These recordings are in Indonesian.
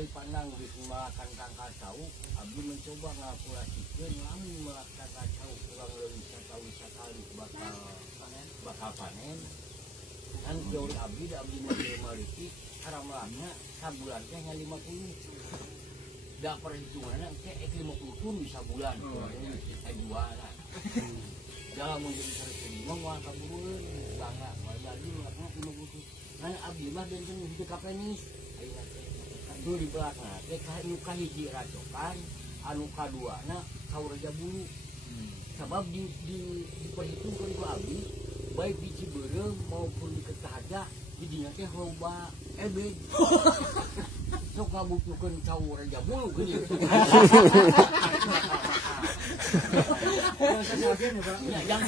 sekali pandang di melakukan kacau, abdi mencoba ngakulasikan lamun melakukan kacau kurang lebih wisata bakal panen. Dan teori abdi maliki haramalahnya sabulannya hanya 50. Da perhitungannya kayak 50 pun bisa bulan. Dua lah. Dalam menjadi terima mau kabureun bangga malah dulu lapna 50. Nah abdi mah dan itu kapenis. Itu di belakang teh ka hiji racokan anu kaduana sauraja bulu. Sebab diperhitungkan ku abdi baik di Ciberem maupun di Ketaja didinya teh loba ebed. Sok ngabutuhkeun sauraja bulu geuning. Yang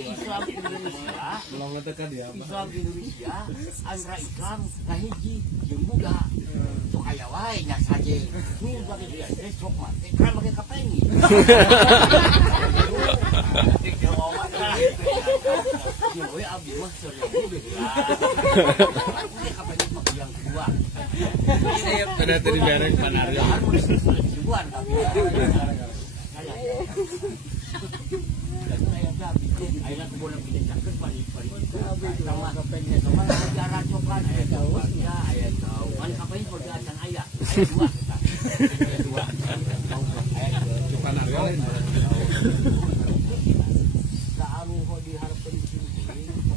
Islam Indonesia belum letekan dia Islam Indonesia antara Islam kahiji jeung Buddha sok aya wae nya saje nu bagi dia sok mate kan bagi kapengi tik jawaban yo we abdi mah serius beda kapengi yang kedua saya pada tadi bareng panario ribuan tapi ayeuna kebun bikin caket pari sama kepennya sama ajaran cokan aya tahu aya tahu kan kapan pergerakan aya dua cokan aryo saalu hodi hareupeun cing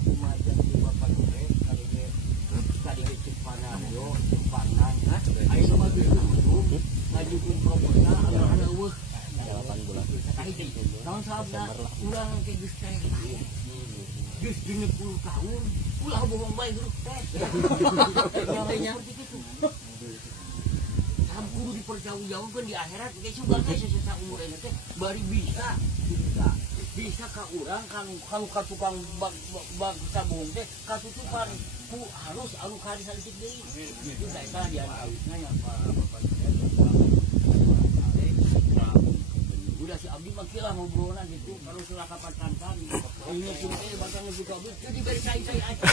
kumajan di bapak teh kali Cipanario Cipanang ayeuna mah geus ngajukeun proposal anu eueuh 8 bulan. Tahun sabda ulang ke geus teh. Geus 20 tahun ulah bohong bae heuh teh. Nya kitu. Sampuru diperjauh-jauhkeun di akhirat ge sugan teh sesesa umur eta teh bari bisa ka urang kanu ka tukang bag sabung teh katutupan ku harus anu kali salisik deui. Itu saya dia awisna nya Bapak udah si abdi mah kilah ngobrolan gitu kalau sudah kapan ini kita bakal ngebuka abdi jadi bersai-sai aja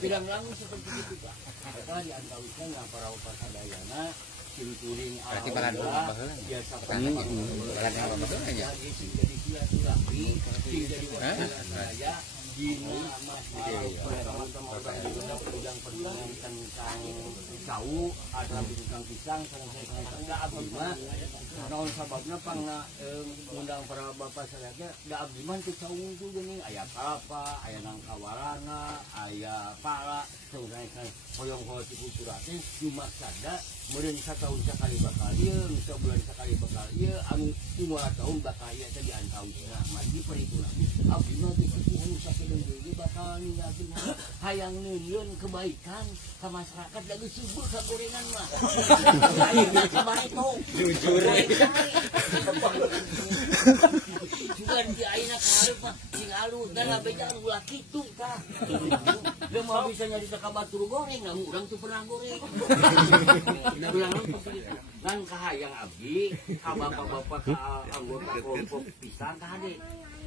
tidak langsung seperti itu Pak karena di antawisnya yang para upasadayana cimturing berarti bahan baheula biasa bahan apa betul ya jadi silaturahmi jadi ya gini teman-teman tentang jauh ada tentang pisang enggak abdi mah naon sababna pangna undang para bapak sadaya da abdi mah teu jauh tuh geuning aya apa aya nangkawarana aya pala saudara hoyong-hoyong ti kultura teh cuma sada meureun satahun sakali bakal ieu sabulan sakali bakal ieu anu 5 tahun bakal ieu teh diantawisna mandi perhitungan abdi mah teu kudu sakedeung deui bakal ninggalkeun hayang neuleun kebaikan ka masyarakat da geus sibuk ka gorengan mah ayeuna sabaraha tong jujur juga di ayeuna ka hareup mah sing alus dan beja ulah kitu tah dia mau bisa nyari ka batur goreng namun urang teu pernah goreng kan kahayang abdi ka bapak-bapak ka anggota kelompok pisang ka hade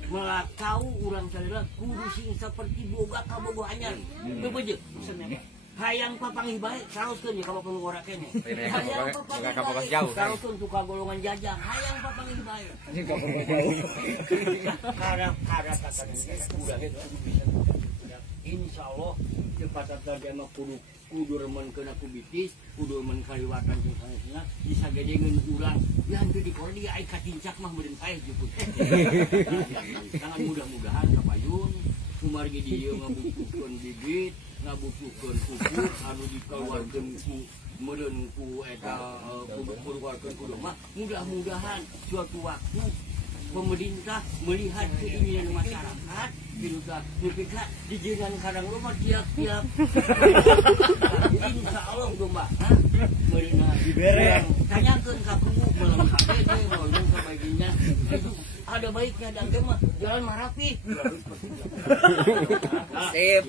melakau urang sadaya kudu sing saperti boga ka bogoh anyar teu beujeu hayang papangih bae saoskeun ka bapak ngora kene hayang papangih jauh saoskeun tu ka golongan jajang hayang papangih bae karena katakan urang itu bisa insyaallah cepatan terjadi kudu remenkeun aku bitis kudu remen kaliwatan jeung sanesna bisa gedengeun urang yang teu dikordi ai katincak mah meureun paeh juput sangat mudah-mudahan kapayun kumargi dieu ngabutuhkeun bibit ngabutuhkeun pupuk anu dikeluarkeun ku meureun ku eta kudu keluarkeun kudu mah mudah-mudahan suatu waktu pemerintah melihat keinginan masyarakat kita ketika dijiran kadang rumah tiap-tiap insya Allah domba mereka dibereng tanyakan kamu melengkapi mau sebagainya itu ada baiknya dan mah jalan marapi sip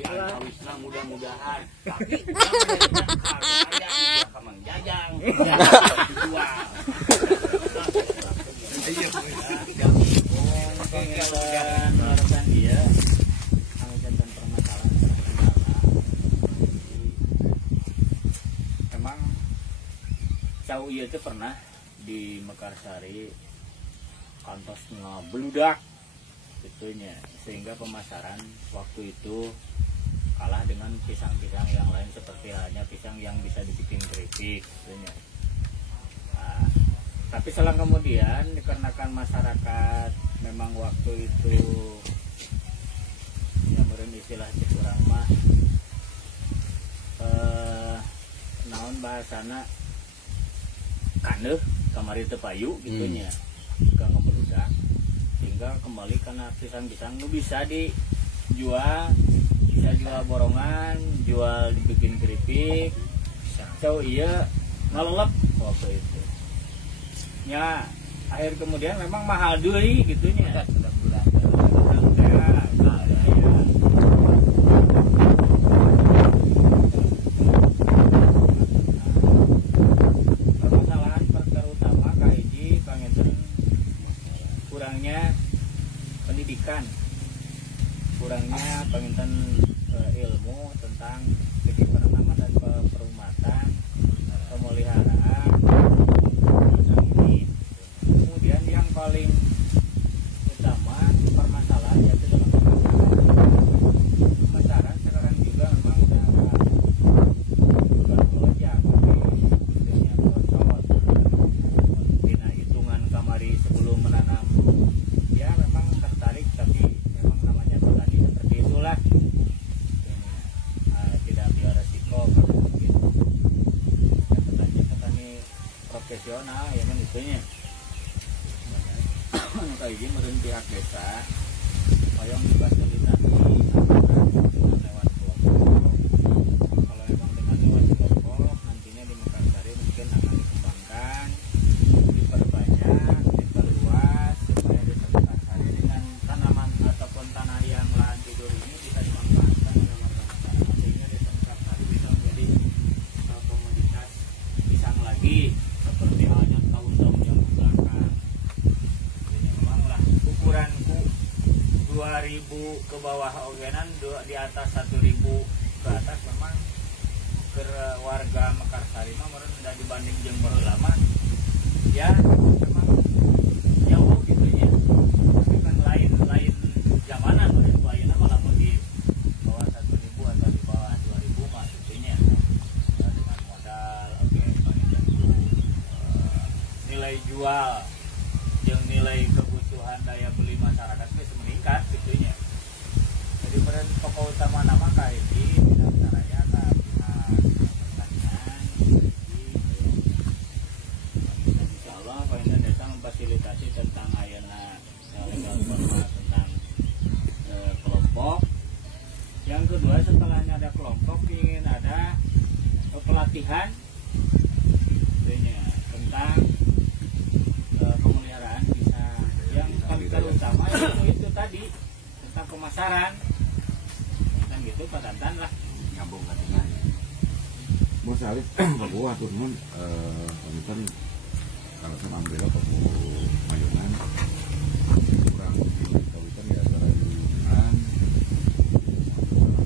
mudah-mudahan tapi ada kamang jajang kalau dia cau ieu teh pernah di Mekarsari kantos ngebeludak gitunya, sehingga pemasaran waktu itu kalah dengan pisang-pisang yang lain seperti halnya pisang yang bisa dibikin keripik gitunya. Nah, tapi selang kemudian dikarenakan masyarakat memang waktu itu nyameureun istilah kurang mah naon bahasana kaneuh kamari teu payu gitunya, gak ngebeludak, sehingga kembali karena pisang-pisang nu bisa dijual, bisa jual borongan, jual dibikin keripik, cau iya ngelelep waktu itu. Ya akhir kemudian memang mahal deui gitunya. Permasalahan terutama kahiji panginten kurangnya pendidikan, kurangnya panginten ilmu tentang segi penanaman dan perumatan, pemeliharaan pisang ini. Kemudian yang paling utama permasalahan yaitu dalam pemasaran sekarang juga memang udah melonjak di dunia bonsot. Dina hitungan kamari sebelum menanam ya memang tertarik, tapi memang namanya petani seperti itulah. Tidak ambil resiko kalau mungkin petani profesional ya kan itunya. Kayak gini menurut pihak desa yang difasilitasi lewat kelompok. Kalau memang dengan lewat kelompok nantinya di Mekarsari mungkin akan dikembangkan, diperbanyak, diperluas supaya desa Mekarsari dengan tanaman ataupun tanah yang lahan tidur ini bisa dimanfaatkan oleh warga masyarakat, sehingga desa Mekarsari bisa menjadi komoditas pisang lagi seperti halnya tahun-tahun yang belakang. Ukuranku 2000 ke bawah ogenan, di atas 1000 ke atas memang ke warga Mekarsari mah meureun udah dibanding jeung baheula lama ya memang jauh gitu nya, tapi kan lain zamanan meureun ayeuna mah lamun di bawah 1000 atau di bawah 2000 mah tentunya dengan modal nilai jual yang nilai kebutuhan daya beli masyarakat itu meningkat gitunya. Jadi peran pokok utama nama kahiji bidang caranya ka pihak pertanian, insyaallah Pemda Desa memfasilitasi tentang ayeuna legal formal tentang kelompok. Yang kedua, setelahnya ada kelompok ingin ada pelatihan tentang pemeliharaan pisang. Yang paling terutama itu tadi tentang pemasaran kan gitu Pak Tantan lah nyambung katanya mau salib Papua tuh nun kan kalau saya ambil Papua Mayunan kurang di kawitan ya antara Yunan menurun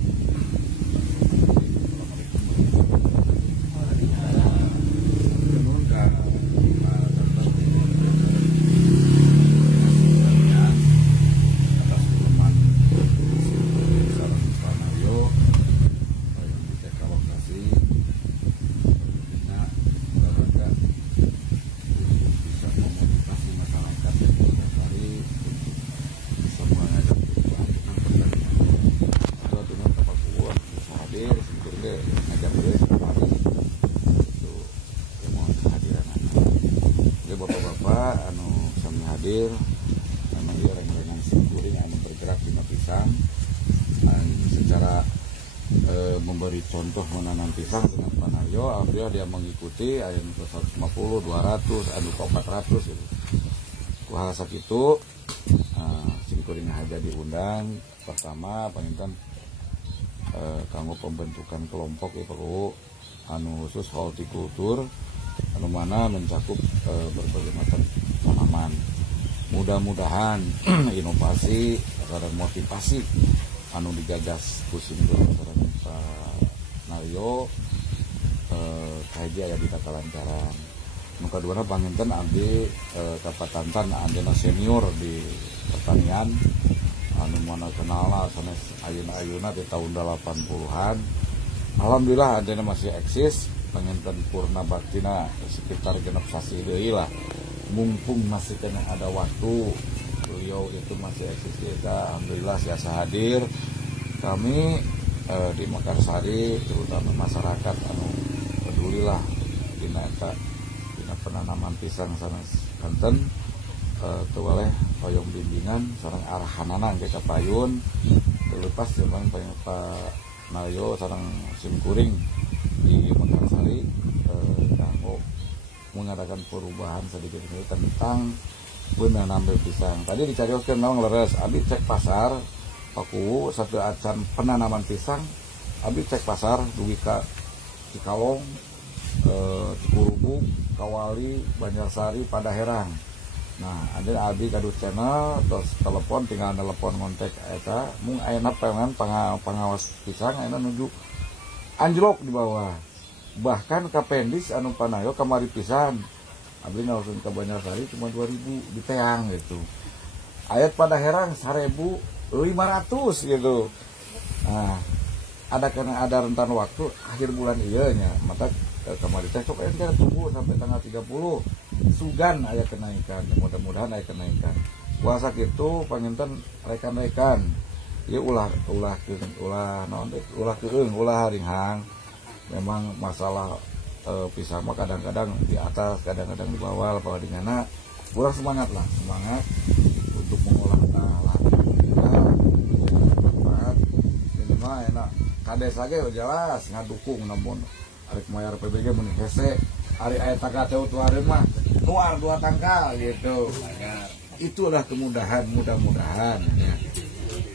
ke bapak-bapak anu sami hadir memang dia orang-orang singkuring yang bergerak di pisang dan secara memberi contoh menanam pisang dengan Pak Naryo. Alhamdulillah dia mengikuti ayam 150, 200, anu 400 gitu. Kuhal sakitu singkuring aja diundang pertama pengintan kanggo pembentukan kelompok ya Pak anu khusus hortikultur anu mana mencakup berbagai macam tanaman. Mudah-mudahan inovasi dan motivasi anu digagas kusim sareng Pak Naryo kaji aya di tata lancaran. nu kaduana panginten abdi kapatantan anjeunna senior di pertanian anu mana kenal sanes ayeuna di tahun 80-an. Alhamdulillah anjeunna masih eksis panginten purna baktina sekitar genep sasi deui lah. Mumpung masih kena ada waktu, beliau itu masih eksis kita, alhamdulillah siasa hadir. Kami di Mekarsari terutama masyarakat anu pedulilah dina penanaman pisang sanes Banten teu oleh hoyong bimbingan sareng arahanana ke kapayun terlepas jeung Pak Nayo sareng simkuring di Mekarsari kanggo mengadakan perubahan sedikit tentang menanam pisang. Tadi dicarioskeun naon leres, abdi cek pasar Paku satu acan penanaman pisang, abdi cek pasar dugi ka Cikalong, Cikurubuk, Kawali, Banjarsari, Padaherang. Nah, ada abdi kadu channel terus telepon tinggal telepon ngontek eta mung ayeuna pengen pengawas pisang ayeuna nuju anjlok di bawah. Bahkan kapendis anu Panayo kamari pisan abdi langsung ke Banjarsari cuma 2.000 di teang gitu. Ayat Padaherang 1.500 gitu. Nah, ada rentan waktu akhir bulan ieu nya mata kamari teh sok ente tunggu sampai tanggal 30 sugan aya kenaikan. Mudah-mudahan aya kenaikan. Puasa kitu panginten rekan-rekan ieu ulah haringhang. Memang masalah pisang mah kadang-kadang di atas, kadang-kadang di bawah, apalagana kurang semangat untuk mengolah lahan kita, bermanfaat. Ini mah enak, kades lagi jelas ngadukung, namun arek mayar PBG mun hese, ari aya tanggal teu tuareun mah keluar 2 tanggal gitu. Itulah kemudahan, mudah-mudahan ya.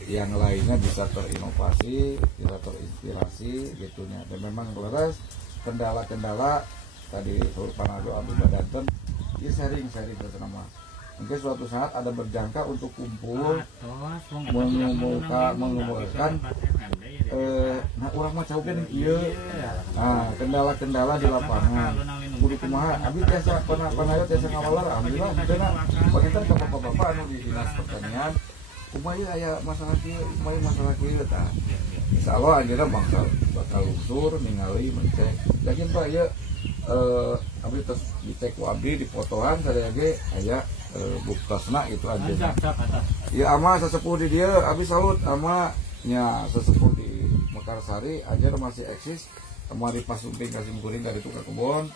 Yang lainnya bisa terinovasi, bisa terinspirasi gitunya. Dan memang leres kendala-kendala tadi Sur Panado Abdi Badanten ya sharing ke nama. Mungkin suatu saat ada berjangka untuk kumpul mengumpulkan nah urang mah caogen ieu. Nah, kendala-kendala di lapangan. Kudu kumaha? Abdi tiasa Panayo tiasa ngawalar alhamdulillah beuna paketan ka bapak-bapak anu di Dinas Pertanian. Kumaha aya masalah kieu, kumaha masalah kieu tah. Insyaallah anjeunna bakal lungsur ningali mencek. Yakin Pak ieu abdi tos dicek ku abdi di fotoan sadaya ge aya buktosna itu anjeunna. Ieu ama sesepuh di dieu abdi salut ama nya sesepuh di Mekarsari anjeunna masih eksis. Kemari pas sumping ka simkuring ka ditu ka kebon.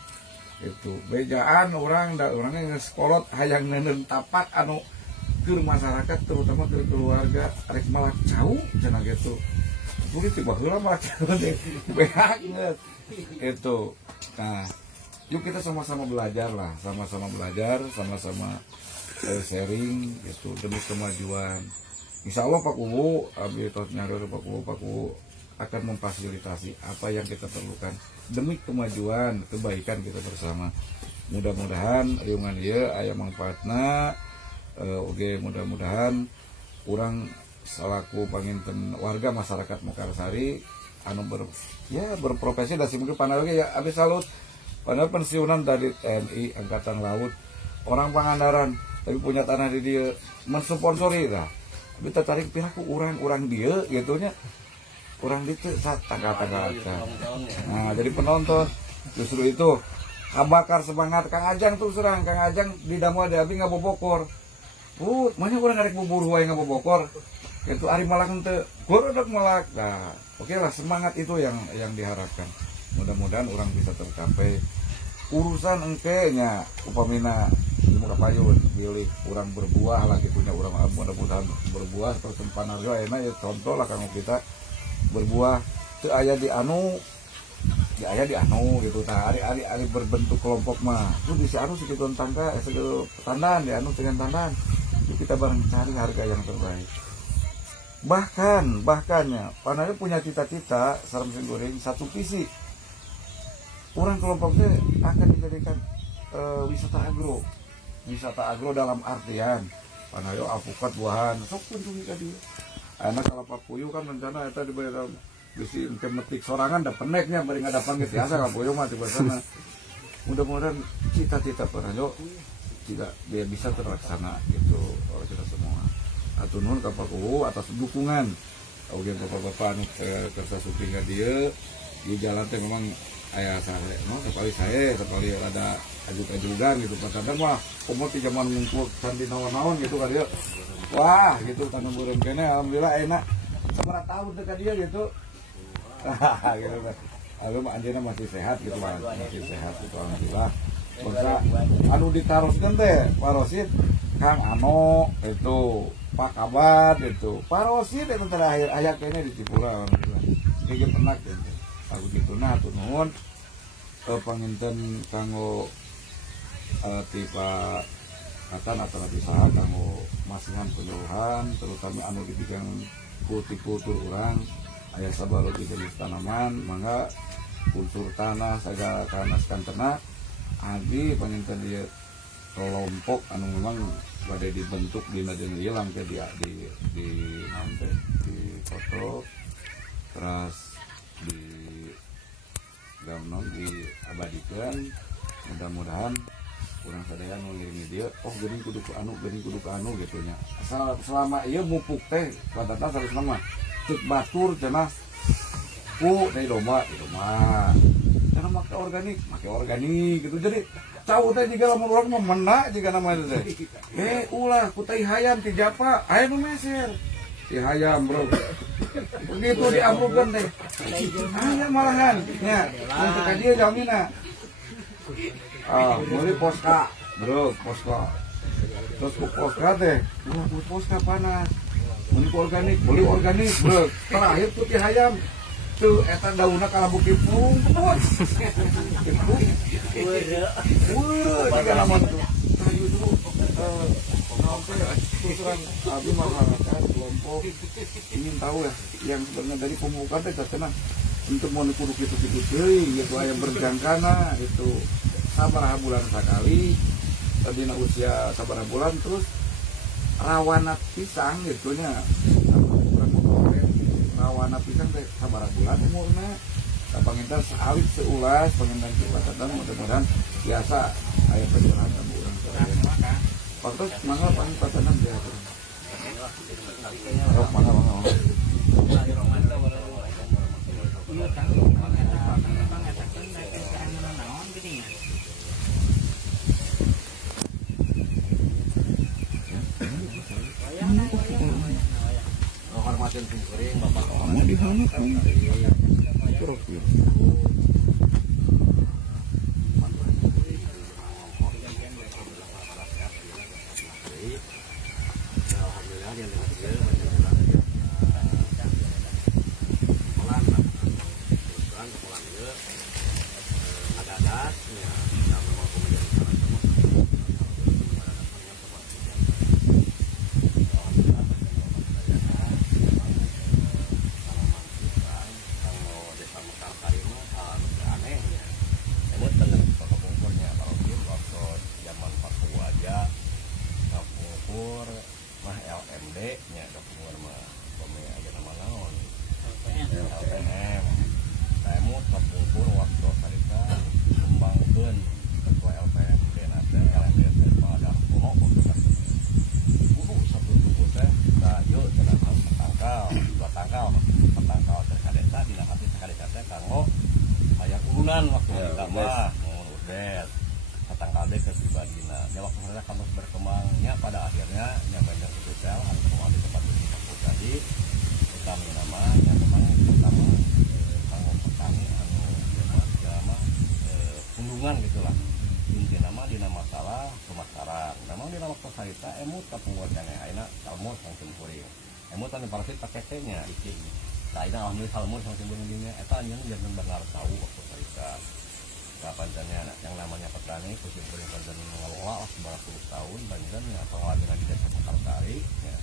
Itu bejaan urangnya geus kolot hayang neuneun tapak anu ke masyarakat terutama ke keluarga rek malah jauh cenah gitu. Kudu tiba heula malah beak itu. Nah, yuk kita sama-sama belajar lah, sama-sama sharing gitu demi kemajuan. Insyaallah Pak Kuwu, abdi tos nyareur Pak Kuwu akan memfasilitasi apa yang kita perlukan demi kemajuan, kebaikan kita bersama. Mudah-mudahan riungan ieu aya manfaatna. Oke, mudah-mudahan kurang selaku panginten warga masyarakat Mekarsari anu berprofesi dan mungkin Panayo ya abis salut padahal pensiunan dari TNI Angkatan Laut orang Pangandaran tapi punya tanah di dia mensponsori lah tapi tertarik pihakku orang dia gitunya orang itu saat tanggal-tanggal nah jadi penonton justru itu kabakar semangat Kang Ajang tuh serang Kang Ajang di damu ada abi ngabobokor mana orang narik bubur wae ngabobokor itu ari malak henteu gorodok malak. Nah, oke lah semangat itu yang diharapkan. Mudah-mudahan orang bisa tercapai. Urusan engkenya upamina ilmu kapayun pilih orang berbuah lah gitunya orang mudah-mudahan berbuah terus Panarjo enak ya contoh lah kanggo kita berbuah teu aya di anu gitu tah ari berbentuk kelompok mah. Tuh di si anu sakitu tangga sakitu tandan di anu dengan tandan. Kita bareng cari harga yang terbaik. Bahkannya Panayo punya cita-cita sareng goreng satu visi. Orang kelompoknya akan dijadikan wisata agro dalam artian Panayo alpukat buahan sok kunjungi ka dieu. Anak kalapa puyuh kan rencana eta dibayar bisi metik sorangan da peneknya bari ngadapan ge tiasa ka puyuh mah di sana. mudah-mudahan cita-cita Panayo tidak dia bisa terlaksana gitu oleh kita semua. Atur nuhun ka Pakuhu atas dukungan. Oke bapak-bapak anu kerja suping dia di jalan teh memang ayah saya, sekali ada ajuk-ajugan gitu. Kadang mah umur di zaman ngumpul sandi naon-naon gitu kan dia. Wah gitu tanam burung kene alhamdulillah enak. Seberapa tahun dekat dia gitu. Gitu kan. Lalu anjeunna masih sehat gitu kan. Masih sehat gitu alhamdulillah. Bangsa anu ditaroskeun teh Pak Rosid Kang Ano itu Pak Kabat itu Pak Rosid itu terakhir aya kene di Cipura alhamdulillah. Iki penak gitu. Aku gitu nah atuh nuhun panginten kanggo tipe kata atau bisa kanggo masihan penyuluhan terutama anu di bidang kultur orang ayah sabar di jenis tanaman mangga unsur tanah segala kanaskan ternak adi panginten dia kelompok anu memang pada dibentuk di nadine hilang ke dia di nanti di foto terus di gamnon diabadikan mudah-mudahan kurang sadaya nulirnya dia geuning kudu ka anu gitu nya selama ieu mupuk teh padahal harus nama cek batur cenah ku dari domba cenah make organik gitu jadi cau teh jiga lamun urang mah mena jiga nama teh ulah ku teh hayam ti Japa aya nu meser ti hayam bro begitu diamrukeun teh aya malahan nya untuk ka dieu jamina beli poska bro poska terus ku poska teh beli poska panas beli organik bro terakhir putih ayam tuh eta daunna kalabu kipung jika lamun tuh kayu dulu terang abi masyarakat kelompok ingin tahu ya yang sebenarnya dari pemuka teh cenah untuk mau kudu kitu-kitu teuing gitu aya berjangkana itu sabar bulan sekali tadi usia sabar bulan terus rawana pisang gitunya rawana pisang teh sabar bulan umurna panginten sawit seulas panginten kita mudah-mudahan biasa aya penjualan kamu urang sadaya waktu mangga paling patanan dia mangga hormatin kuring bapak mau dihangat waktu ditambah udah tanggal deh ke pribadina ya waktu mereka kamu berkembangnya pada akhirnya nyampe ke sosial harus semua di tempat itu tadi utama namanya memang utama tanggung petani anu jama pundungan gitulah inti nama dina masalah pemasaran memang dina waktu sarita emut kapungguan aina salmon sang sempuri emut anu parasit pakai tehnya iki aina alhamdulillah salmon sang sempuri dinya eta anjeun jangan benar tahu waktu sarita kapannya yang namanya petani khusus berintensif mengelola seberapa puluh tahun banjirnya pengalaman di desa Sari ya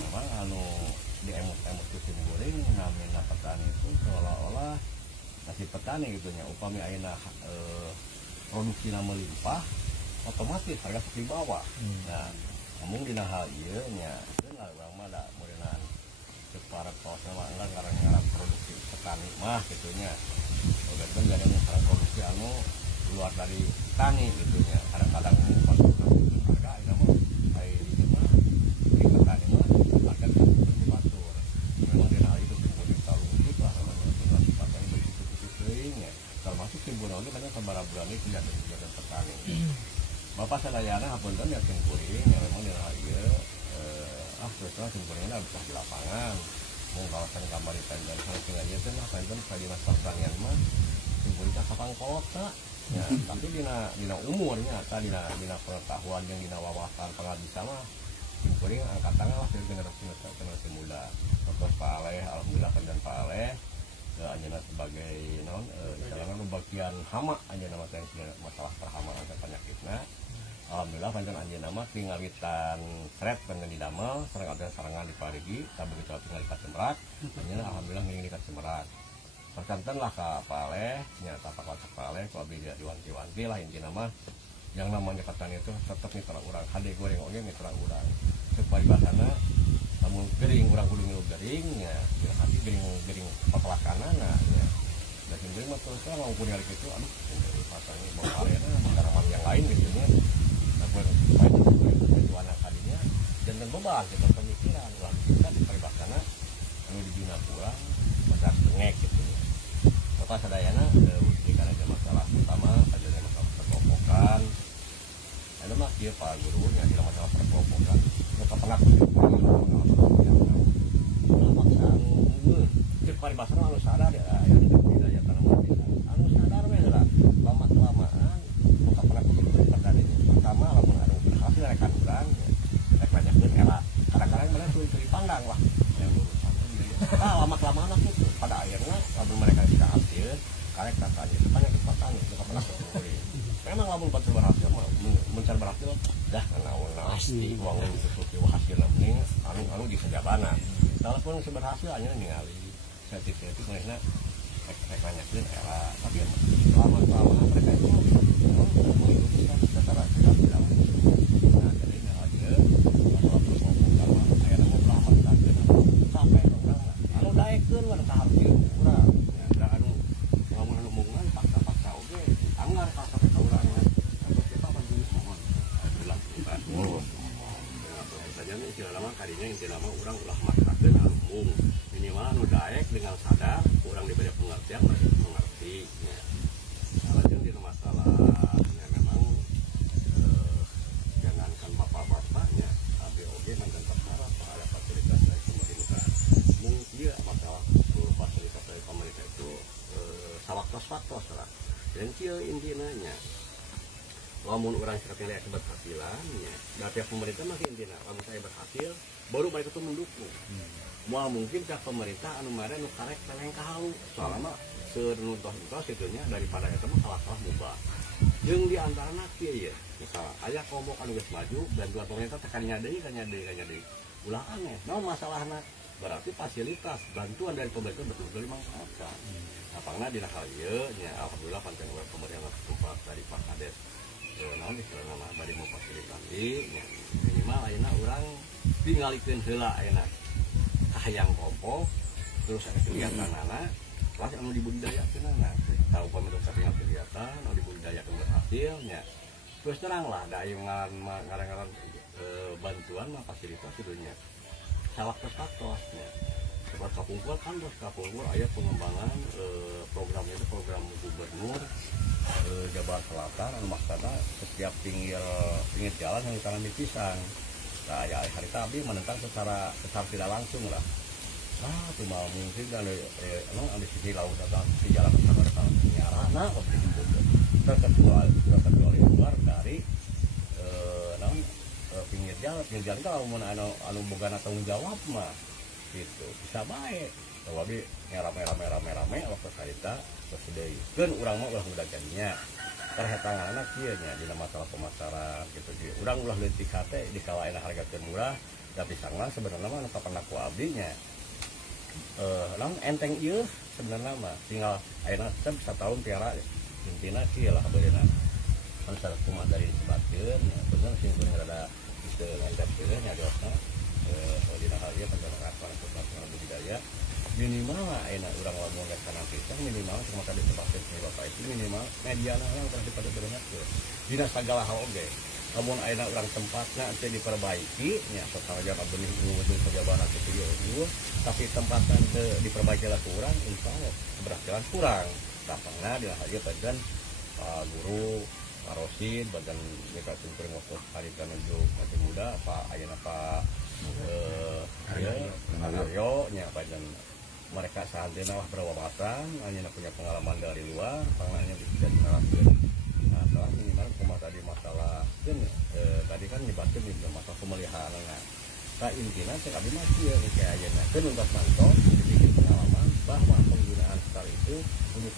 memang anu di emut kucing goreng namanya petani itu seolah-olah nasib petani gitunya upami ayeuna produksi na melimpah otomatis harga sepi bawah nah namun dina hal ieu nya teu urang mah da modelan para kosna mah enggak ngarang produksi petani mah gitunya udah kan jadinya produksi anu keluar dari tani gitu ya. Kadang-kadang pas harga ini mah kayak di mah di petani mah harga diatur. Memang di hal itu kemudian kalau gitu lah namanya tinggal dipatahnya begitu sering ya. Termasuk timbunan ini karena sabaraburan ini kegiatan petani. Bapak sadayana hapunten ya kuring ya memang di hal ieu terus kuringna bisa di lapangan. Mau kawasan kamar ikan dan hal tinggalnya itu lah kan pada dinas pertanian mah kuringna kapang kota. Ya, tapi dina umurnya atau dina pengetahuan yang dina wawasan pengabisa mah kuring angkatan lah dari generasi muda. Contoh Pak Aleh, alhamdulillah dan Pak Aleh anjeunna sebagai istilahna bagian hama anjeunna mah teh masalah perhamaan dan penyakitna. Alhamdulillah pancen anjeunna mah tingalitan sret pengen didamel sareng ada sarangan di parigi sabegitu tinggal di Cimerak anjeunna alhamdulillah ngeuring di Cimerak. Percanten lah ke Paleh, nyata Pak Paleh, kalau bisa diwanti-wanti lah intinya mah yang namanya petani itu tetap mitra orang, hade goreng oke mitra orang. Supaya bahasana, namun gering orang kudu ngilu gering, ya, hati gering pepelakanan, ya. Dan gering mah terus lah mau kuning itu, aduh, pasangnya mau Palehna, tanaman yang lain gitu ya. Nah, supaya tujuan kalinya, dan beban kita pemikiran, lah kita di peribahasana, anu dibina kurang, masa tengek gitu. Kota sadayana jika ada masalah utama ada masalah perkelompokan ada mah dia Pak Guru yang tidak masalah perkelompokan kita pernah cek paribasan anu sadar ya yang budaya tanaman pisang anu sadar we lah lama kelamaan kita pernah pertanian pertama lamun anu berhasil rekan urang rek banyakeun era kadang-kadang mana tuh dipandang lah yang lama kelamaan itu pada akhirnya lamun mereka tidak hasil karek katanya sepanjang petani itu pernah ketemu memang lamun pas berhasil mencari berhasil dah naon pasti uang itu tuh hasil nih anu di sejabana walaupun berhasil hanya ningali sertifikat mereka rek banyakeun era tapi lama-lama mereka itu mengikuti secara tidak nah jadi aja masalah persoalan akhirnya mau lama sampai anu daekeun mah tahap ieu urang ya da anu lamun anu mungan paksa-paksa oge anggar ka sampai ka urang terus kita banjur mohon alhamdulillah saja nih istilah mah kadinya intina mah urang ulah maksakeun anu mung minimal anu daek dengan sadar urang diberi pengertian mereka mengerti ya lajeng dina masalah ya memang jangankan bapak-bapaknya tapi oge mantan perkara ada fasilitas dari pemerintah mungkin masalah fasilitas dari pemerintah itu sawaktos-waktos lah dan kieu intinanya lamun orang sekalian berhasilan ya dari pihak pemerintah masih intinya lamun saya berhasil baru mereka itu mendukung mual mungkin pihak pemerintah anu mare anu karek peleng kahalu soalnya mah serenuntos itunya daripada itu mah salah-salah mubah jeung di antarana kieu ya misal aya kelompok anu geus maju bantuan pemerintah tekan nyadei ulah aneh naon masalahna berarti fasilitas bantuan dari pemerintah betul-betul dimanfaatkan apalagi di hal ieu nya alhamdulillah pancen pemerintah tempat dari Pak Kades naon istilahna bari mau fasilitasi nya minimal ayeuna urang tinggalikeun heula ayeuna kahayang kelompok terus ada kegiatanana kelas anu dibudidayakeun tahu pemerintah tinggal kegiatan anu dibudidayakeun berhasil nya terus terang lah da aya ngaran-ngaran bantuan mah fasilitas dunya sawaktos-waktosnya seperti kapungkur kan terus kapungkur aya pengembangan programnya itu program gubernur Jawa Selatan anu maksudna setiap pinggir jalan yang ditanami pisang nah ya hari tadi menentang secara tidak langsung lah itu mau mungkin dari di sisi laut atau di jalan bersama nyara nah terkecuali luar dari pinggir jalan kalau mau anu boga tanggung jawab mah gitu bisa baik tapi rame waktu kita tersedai kan urang mah ulah mudah jadinya terhetangan anak kieu nya dina masalah pemasaran gitu urang ulah leutik hate di kawaina harga teu murah tapi sangna sebenarnya mah anu kapandaku abdi nya namun enteng ieu sebenarnya mah tinggal ayeuna teh satahun tiara intina kieu lah beureunan kan salah kumaha dari disebutkeun ya bener sing rada teu enteng kieu nya diosna dina hal ieu penjelasan tentang budidaya minimal enak urang lamun geus kana pisang minimal cuma tadi sebutkeun si Bapak itu minimal mediana lah urang dipade berengatkeun dina sagala hal oge lamun ayeuna urang tempatna teu diperbaiki nya sasaja ka benih ngeudeung pejabana teh ieu tapi tempatna teu diperbaiki lah kurang insyaallah keberhasilan kurang tapangna dina hal ieu badan guru Pak Rosid badan mereka sumber waktu hari menuju masih muda Pak ayeuna Pak Aryo nya badan mereka saantena lah berwawasan hanya punya pengalaman dari luar pangannya bisa dinerapkan. Nah soal minimal cuma tadi masalah tadi kan nyebatkan di masalah pemeliharaan nah intinya saya abdi masih ya kayak ayeuna teh nunggas mantong dibikin pengalaman bahwa penggunaan sekali itu kudu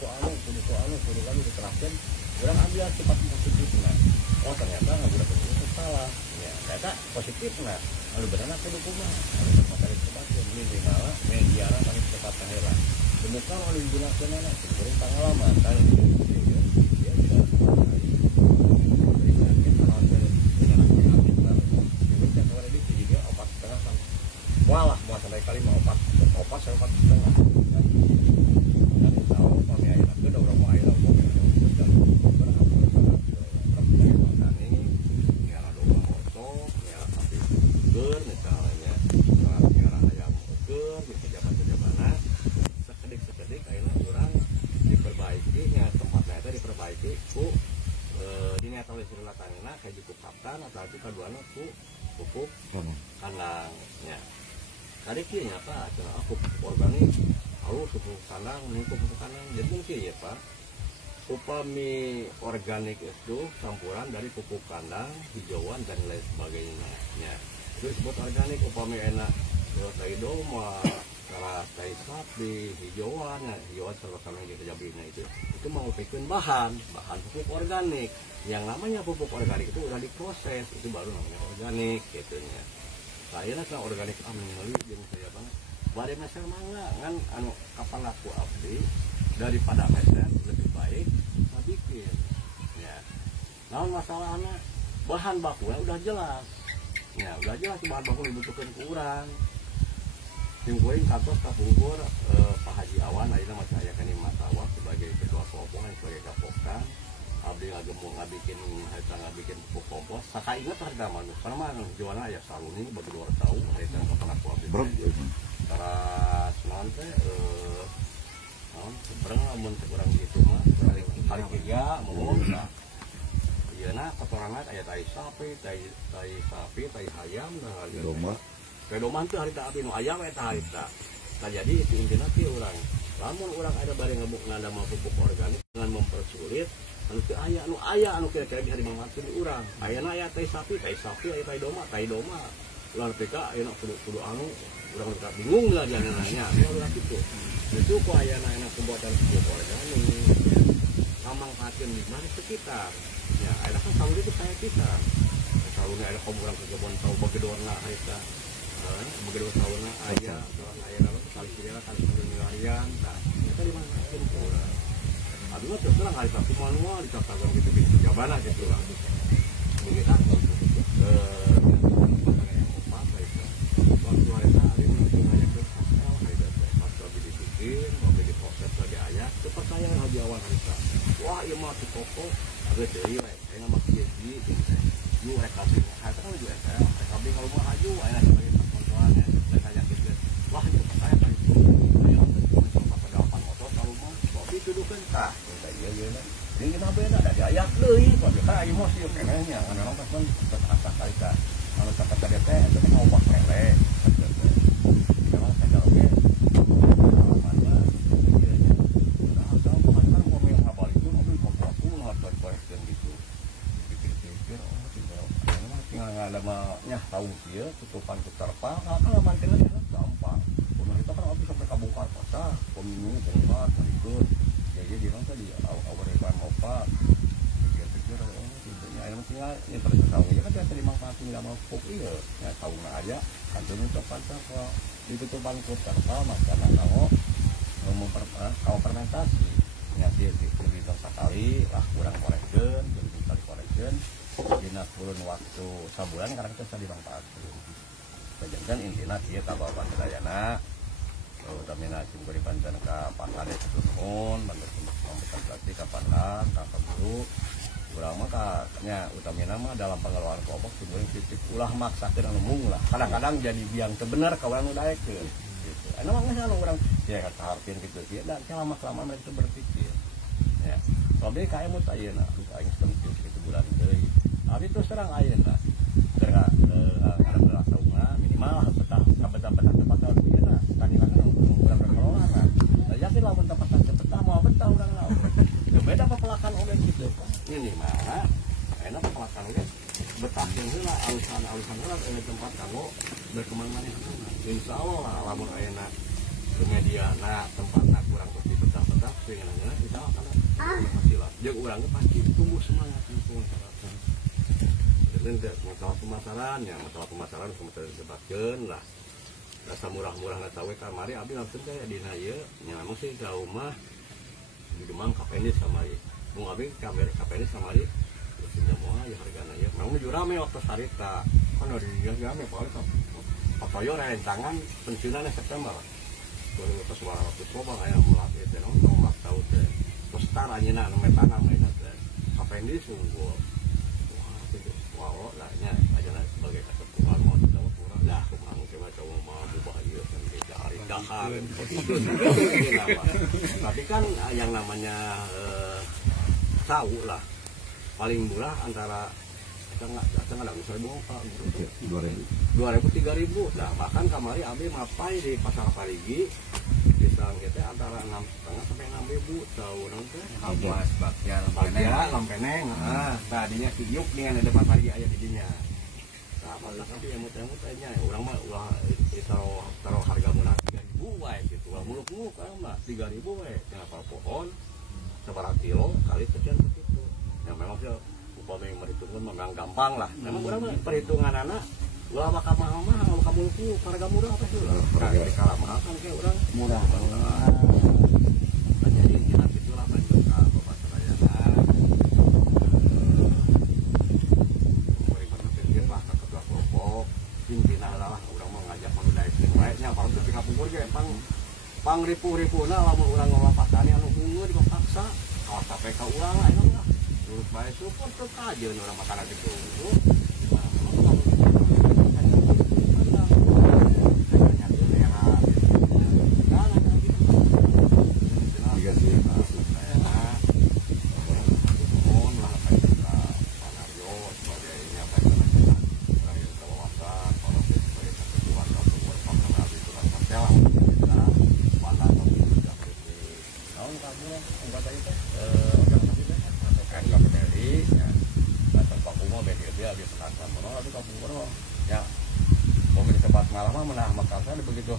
kami diterapkan orang ambil cepat positif nah oh ternyata nggak udah positif salah ya ternyata positif nah lalu benar kudu kumaha lalu tempat tempatnya minimal media kami cepat tahera temukan oleh digunakan anak sebelum pengalaman kan dia tidak walah mau sampai kali mau opat sampai 4,5 kan tahu kami ayeuna teh da urang mah ayeuna misalnya miara ayam ukur bisa jabat-jabana sekedik ayeuna urang diperbaiki nya tempatnya itu diperbaiki ku dina teh oleh sirlatanina kayak cukup kaptan atau itu kaduana ku pupuk kandang nya tadi kieu nya Pak pupuk organik halus pupuk kandang pupuk kandang jadi kieu ya Pak upami organik itu campuran dari pupuk kandang hijauan dan lain sebagainya nya itu disebut organik upami enak tai doma salah tai sapi hijauan serta sama yang kita jabina itu mau bikin bahan pupuk organik yang namanya pupuk organik itu udah diproses itu baru namanya organik gitunya saya kan organik amin jeung saya banget bade meser mangga kan anu kapan laku abdi daripada meser lebih baik bikin ya naon masalahnya bahan baku udah jelas ya udah jelas bahan baku dibutuhkan kurang tim kuring kantor kabungkur Pak Haji Awan ayeuna mah saya kan Matawak sebagai ketua kelompok sebagai kapokan abdi ngabikin ngabikin pupuk kompos saka inget harga mah karena mah jualna aya saluni bagi 2 tahun harita kapan aku abdi cara naon teh seberang lamun kurang gitu mah kali tiga mau bisa iya nah kotorangan aya tai sapi tai ayam dan domba teh harita abdi nu ayam eta harita nah jadi itu intina teh urang lamun urang ada bari ngebuk ngada mah pupuk organik dengan mempersulit anu teu aya anu kira-kira bisa dimanfaatkeun di urang ayeuna aya tai sapi aya tai doma ulah pika ayeuna kudu anu urang udah bingung lah dia nanya ulah kitu itu ku ayeuna enak pembuatan pupuk organik ngamanfaatkeun di mana sekitar ya ayeuna kan sauri itu kayak kita sauri ada komurang ke kebon tahu bagedorna harita bagedor sauna aya lalu kali kira kali harian tah eta di mana ku urang aduh mah terus terang harita kumaha dicaktakan gitu jabana gitu lah begitu waktu harita hari nanti banyak ke pasal dibikin mobil diproses lagi ayah kepercayaan Haji Awan harita wah iya mah tu koko agak deui we aya mah kieu gitu yu rekabing harita kan juga rekabing kalau mah haju aya sebagai kontrolan ya mereka yakin wah itu saya kan itu aya mencoba pedapan motor kalau mah bobi dudukeun tah iya ini kita beda dari ayat deui pada ka ieu mah sieu kenehnya anu orang kan asa kaita anu caket tadi teh itu mau pas lele kalau saya oke mana nah kalau kan mau yang ngabal itu mobil aku ngatur koreksi gitu pikir-pikir tinggal ada mah tahu dia tutupan ke terpal kalau mantengan gampang pemerintah kan habis sampai kabungkar kota pemilu bongkar ikut jadi dia tadi awal rekan opa pikir-pikir intinya yang tinggal ini pada tahu ya kan biasa dimanfaatkan nggak mau pupuk iya ya tahu nggak aja kan tuh coba kalau ditutupan ke terpal masalah kalau fermentasi ya dia lebih sekali lah kurang koreksi lebih kali koreksi dinas turun waktu sebulan karena kita bisa dimanfaatkan Kejadian intinya dia kabar bandayana utamina cimberi banten ke pasar itu turun bantu membuka plastik ke pasar ke guru urang mah katanya utamina mah dalam pengelolaan kelompok cimberi titik ulah maksakeun anu mung lah kadang-kadang jadi biang teu bener ka urang nu daekeun gitu anu mah anu urang ya kata hartieun kitu kieu da lama-lama mereka berpikir ya soalnya kayak mau ayeuna aing penting kitu bulan deui abi terus terang ayeuna ada berasa unga minimal betah tempat tahun biasa tadi kan orang berkelolaan yakin lah tempat betah mau betah orang lain beda pepelakan oleh gitu ini mah enak pepelakan oleh betah yang heula alusan heula tempat kanggo berkembang maneh insyaallah lamun enak ke media tempatna kurang pasti betah pengen insyaallah kana hasilna jeung urang pasti tumbuh semangat pun masalah pemasaran kemudian disebutkan lah rasa murah-murah nggak tahu kamari abi langsung kayak di naya nyamuk sih jauh mah di Demang kapenis kamari mau abi kamera kapenis kamari sudah mau ya harganya ya mau jurame waktu sarita kan ada dia jurame apa yo rencangan pensiunan September kalau pas waktu coba kayak melatih itu nong tahu teh terus taranya nama tanah mainan teh kapenis unggul wow lahnya aja sebagai ketentuan mau tidak kurang lah kumang cuma cowok mau bahagia kan cari dahar tapi kan yang namanya tahu lah paling murah antara setengah misalnya Pak 2.000 3.000 nah bahkan kamari abi mapai di pasar Parigi bisa kita antara 6.500 sampai 6.000 tahu nanti awas bakya lampeneng tadinya kiyuk dengan ada pasar Parigi aya di dinya nah malah tapi emut-emut aja urang mah ulah taruh harga murah 3.000 wae gitu ulah muluk-muluk mah 3.000 wae cenah pohon seberapa kilo kali sekian begitu yang memang sih upami merhitungkeun memang gampang lah memang urang mah perhitungan anak ulah bakal mahal kamu lu harga murah apa sih lah harga kalah mahal kan kayak orang murah jadi jelas itulah banyak bapak saya memberikan petunjuk lah ke ketua kelompok pimpinan lah orang mau ngajak menudai semuanya kalau itu pihak punggur ya pang ribu-ribuna lamun urang ngolah pasane anu bunga dipaksa awas sampai ka urang lah emang lah urut bae support teu kajeun urang makanan itu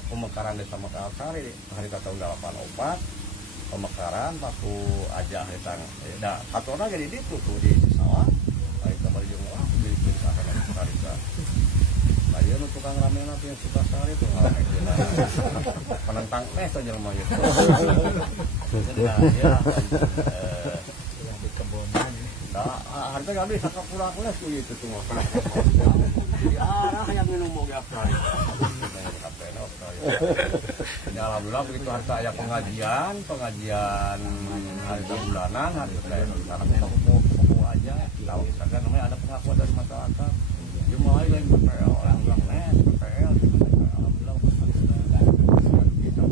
pemekaran desa Makassar hari tahun 84 pemekaran waktu aja hitang dah satu orang jadi itu tuh di sawah hari kemarin juga beli akan harga tadi nu tukang ramen apa yang suka sehari tuh penentang saja namanya ya di kebonan harga kami sakap pura-pura gitu semua di arah yang minum mau apa ya alhamdulillah begitu harta ada pengajian harga bulanan harga sekarang kita kumpul aja tahu misalkan namanya ada pengakuan dari masyarakat jumlah lain PPL orang PPL alhamdulillah kita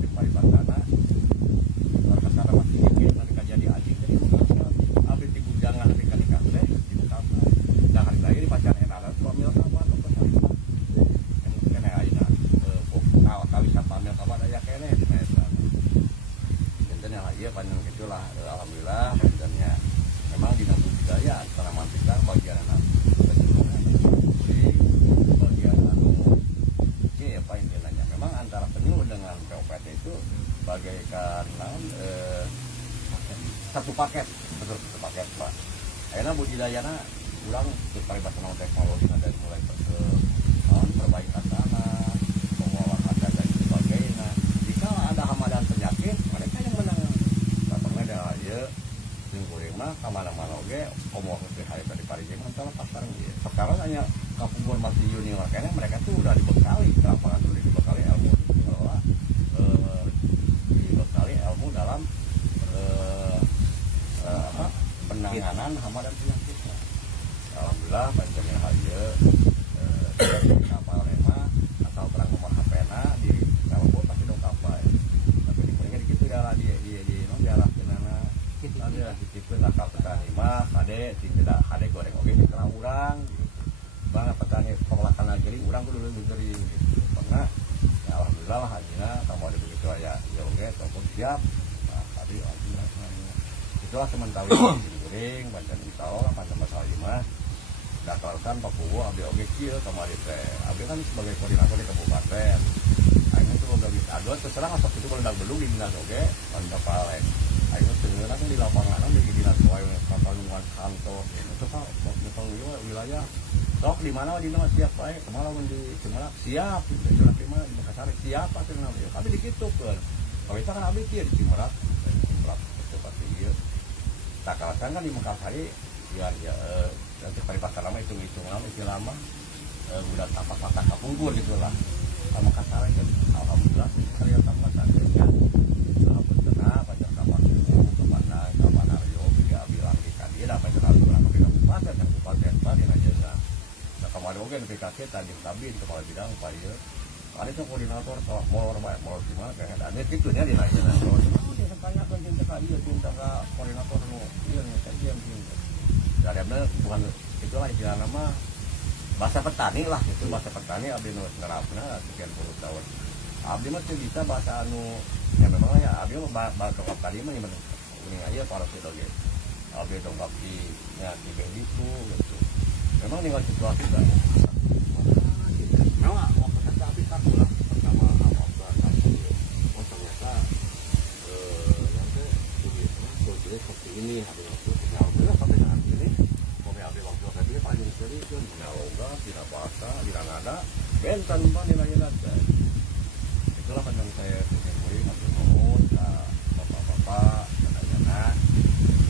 di Paribantana warga sana masih dikit nanti jadi anjing jadi abis di bujangan nanti kan dikasih di buka dan harga ini pacar enak suami apa kali sapamnya kabar aja kene di Malaysia. Contohnya lah iya panjang itulah alhamdulillah contohnya memang di budaya antara mantika bagian anak bagian anu ya apa intinya memang antara penyu dengan POPT itu bagaikan satu paket betul satu paket Pak. Akhirnya budidayana ulang peribatan teknologi dari mulai ke perbaikan tanah ada hama dan penyakit mereka yang menang katanya ya kuring mah kemana-mana oke omong ke hari tadi pagi mah salah pasar dia sekarang hanya kampung masih junior kayaknya mereka tuh udah dibekali lapangan udah dibekali ilmu bahwa dibekali ilmu dalam penanganan hama dan penyakit. Alhamdulillah panjangnya aja kapal lema atau perang nomor HP-na di kalau pasti dong kapal tapi di punya di gitu dah di non diarah kenana ada ditipin lah kapal petani mah ade tidak ade goreng oke di kena urang bang petani pengolahan lagi urang dulu dari karena ya alhamdulillah lah hajina kamu ada begitu aja ya oke toko siap nah tadi alhamdulillah itulah sementara goreng panjang insya panjang masalah lima daftarkan Papua abdi oge kieu kemarin teh abdi kan sebagai koordinator di kabupaten akhirnya itu udah bisa aduh terserah asap itu kalau udah belum di dinas oge panjang palek akhirnya sebenarnya kan di lapangan di dinas wae kapal nungan kantor itu kan waktu wilayah sok di mana di mana siap baik kemana di Semarang siap di mana di Makassar siap apa sih namanya tapi dikitu kan kalau kita kan abdi kieu di Semarang itu pasti dia tak kalasan kan di Makassar ya nanti pada pasar lama hitung lama itu lama udah tapak kapungkur gitulah sama kasar aja alhamdulillah karya tambah saja benar banyak kapal kemana Aryo dia bilang di dia dapat terlalu berapa kabupaten Bali aja nah kemarin oke PKK tadi di kepala bidang Pak ya ada tuh koordinator molor gimana kayak ada itu nya di lain dia tanya kan cinta dia cinta koordinator dia nih dari mana bukan itulah istilah nama bahasa petani lah itu bahasa petani abdi nu nerapna sekian puluh tahun abdi mah teu bisa bahasa anu ya memang ya abdi mah bahasa tadi mah ini aja para pedagang abdi dongkap di nya di itu gitu memang tinggal situasi kan memang waktu kita abdi tak pulang pertama apa satu ternyata nanti itu seperti ini ada waktu alhamdulillah sampai saat ini ada waktu tapi paling sering itu dialoga, tidak bahasa, tidak ada benten pak nilainya ada itulah panjang saya kumpulin hasil ngomong ke bapak-bapak anak-anak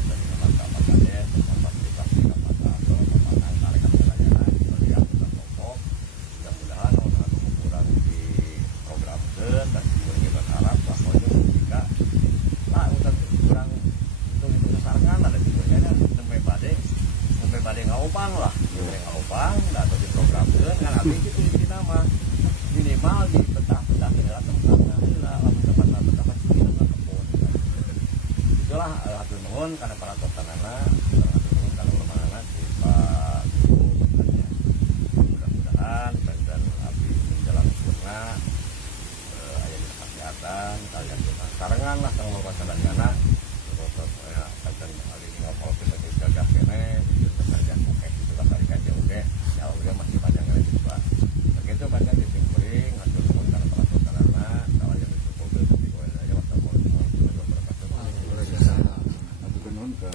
dari teman-teman saya partisipasi kapal papanan tarekat nilainya dari anggota kelompok mudah-mudahan orang kurang di program dan semuanya berharap bahwa jika pak udah kurang itu sarangan ada sebenarnya sampai badai ngaupang lah ngaupang atau di program kan abis itu di nama minimal di petah-petah negara tempatnya lah tempat-tempat sini kebun itulah hasil nuhun karena para totanana kalau lemah di Pak Guru mudah-mudahan dan abdi menjelang sempurna ayah di kesehatan kalian kita sarangan lah kalau bahasa dan anak terus ya kalian hari ini ngapal kita jaga kene kerjaan oke itu lah hari kerja oke ya udah masih panjang lagi pak begitu banyak di Singkuring hasil pun karena para saudara kalau yang bersyukur di bawah aja waktu mau aku kenal ke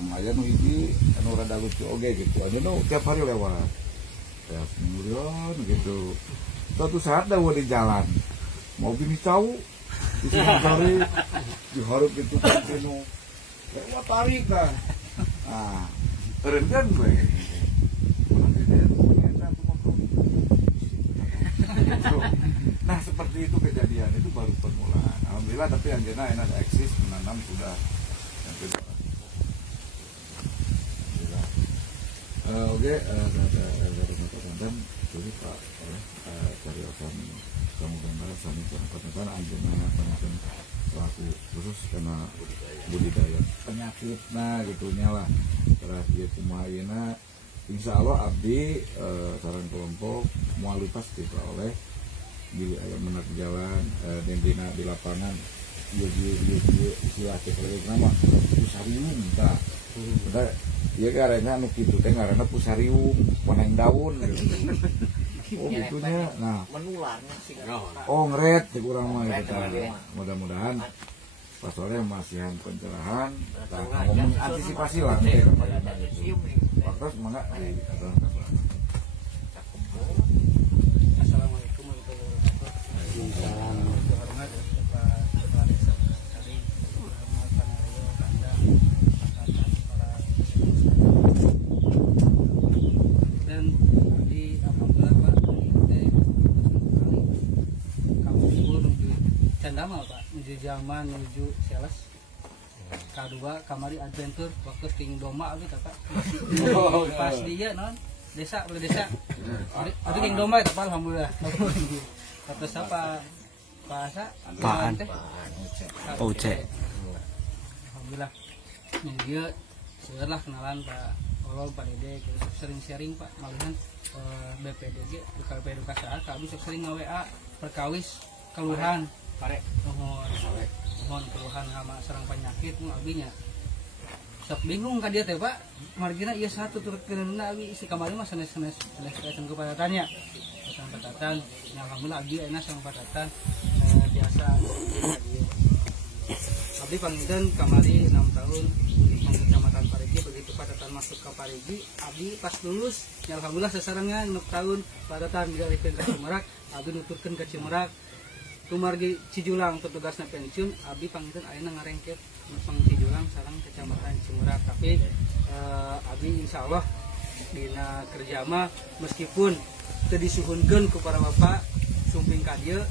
amaya nu hiji anu rada lucu oge gitu anu nu tiap hari lewat ya semurion gitu suatu saat dah di jalan mau gini tahu di sini diharap gitu kan penuh lewat tarik kan nah rendah gue nah seperti itu kejadian itu baru permulaan alhamdulillah tapi yang jenak enak eksis menanam sudah yang kedua oke dari Kota Banten jadi Pak oleh cariosan kamu gambar sami penempatan anjena penempatan pelaku khusus karena budidaya penyakit nah gitunya lah terus dia kumaina insya Allah abdi saran kelompok mualitas tiba oleh di menak jalan di lapangan istilah nama pusarium minta udah iya karena anu kitu teh ngaranna pusarium waneng daun gitu. Oh gitunya nah menularnya sih oh ngeret cek urang mah gitu mudah-mudahan pas sore masihan pencerahan ngomong antisipasi lah gitu waktu semangat Assalamualaikum warahmatullahi wabarakatuh. zaman menuju sales. Kedua kamari adventure waktu ting domba gitu Pak. Pas dia non desa itu ting domba itu Pak alhamdulillah. Terus apa bahasa Apaan? Uce. Alhamdulillah. Yang dia setelah kenalan Pak Olol, Pak Dede, kita sering sharing Pak, malahan BPDG, BKP Edukasi kami sering nge-WA perkawis keluhan. Pare. Mohon keluhan sama serang penyakit nu abinya. Sok bingung ka dia teh Pak. Margina ieu satu turut keunana abi si kamari mah sanes-sanes kaetan kepadatan ya. Sareng padatan, alhamdulillah abi enak sareng padatan biasa abdi panginten kamari 6 tahun di Kecamatan Parigi. Begitu padatan masuk ke Parigi, abdi pas lulus ya alhamdulillah sesarengna 6 tahun padatan dialihkeun ka Cimerak, abdi nuturkeun ka Cimerak. Kumargi Cijulang petugasna pensiun, abdi panginten ayeuna ngarengket pang Cijulang sareng Kecamatan Cimerak. Tapi abdi insyaallah dina kerja mah meskipun teu disuhunkeun ku para bapak sumping ka dieu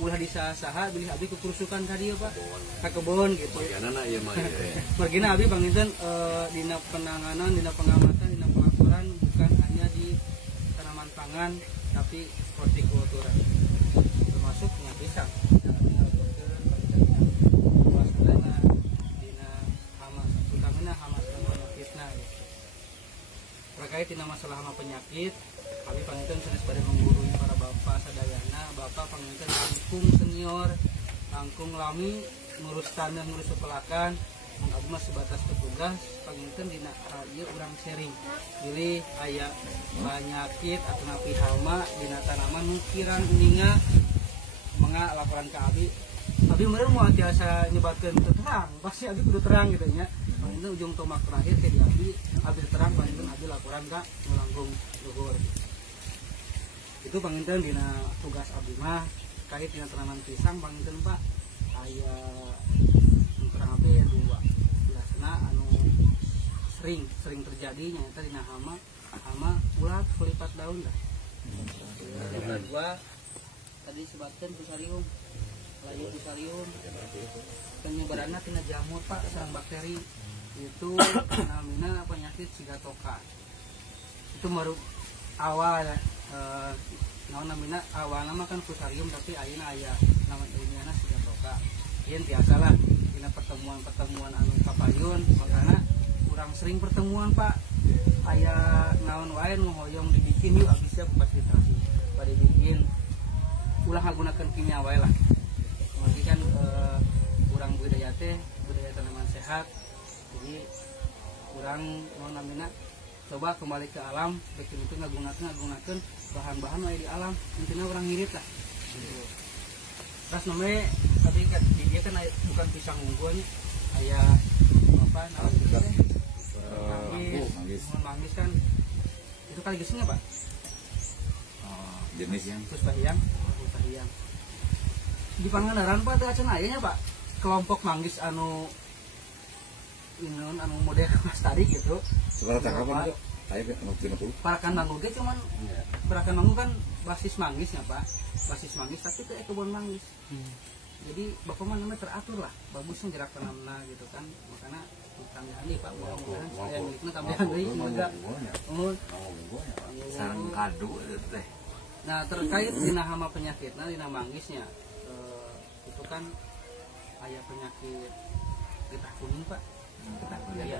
ulah disaha-saha bilih abdi kukurusukan ka dieu Pak ka kebon gitu. Bagianana ieu mah ya. Margina abdi panginten dina penanganan, dina pengamatan, dina pelaporan bukan hanya di tanaman pangan tapi hortikultura. Termasuk pisang. Terkait dengan masalah hama penyakit, kami panginten sanes pada menggurui para bapak sadayana, bapak panginten langkung senior, langkung lami, ngurus tanah, ngurus sepelakan, abdi mah sebatas petugas, panginten dina ieu urang sharing. Pilih aya penyakit atau napi hama dina tanaman nukiran uninga menga laporan ke abdi. Abdi meureun moal tiasa nyebatkeun teu terang, pasti abdi kudu terang gitu nya. Panginten ujung tomak terakhir teh di abdi terang panginten abdi laporan ka Langkung Luhur. Itu panginten dina tugas abdi mah kait dina tanaman pisang panginten Pak aya terang abdi dua. Biasana anu sering terjadi nyata dina hama ulat pelipat daun dah. Dua tadi sebatkeun fusarium. Layu fusarium. Penyebaranna tina jamur Pak sareng bakteri. Itu namanya penyakit sigatoka. Itu baru awal namanya awal nama kan fusarium tapi ayeuna aya nama ilmiahna sigatoka. Yen biasalah dina pertemuan anu kapayun makana kurang sering pertemuan Pak. Aya naon wae nu hoyong dibikin yuk abisnya fasilitasi. Pada dibikin ulah ngagunakeun kimia wae lah. Mungkin kan kurang budaya tanaman sehat. Jadi kurang mau namina coba kembali ke alam begitu itu ngagunakeun bahan-bahan yang di alam intinya orang ngirit lah gitu. Terus namanya tadi kan dia kan bukan pisang unggulnya aya apa namanya manggis kan itu kali gesnya Pak Jenis yang Puspahiang di Pangandaran Pak teh acan aya nya Pak kelompok manggis anu inon anu model mas tadi gitu. sebenarnya tanggapan itu saya ngerti Parakan Manggu ge cuman Parakan Manggu kan basis manggisnya Pak. Basis manggis tapi teh kebun manggis. Jadi bapak mah namanya teratur lah. Bagusnya gerak tanamna gitu kan. Makanya tambahan nih Pak, mudah-mudahan saya milikna tambahan deui semoga. Sareng kado teh. Nah, terkait dina hama penyakitna dina manggisnya itu kan aya penyakit getah kuning Pak. Ya,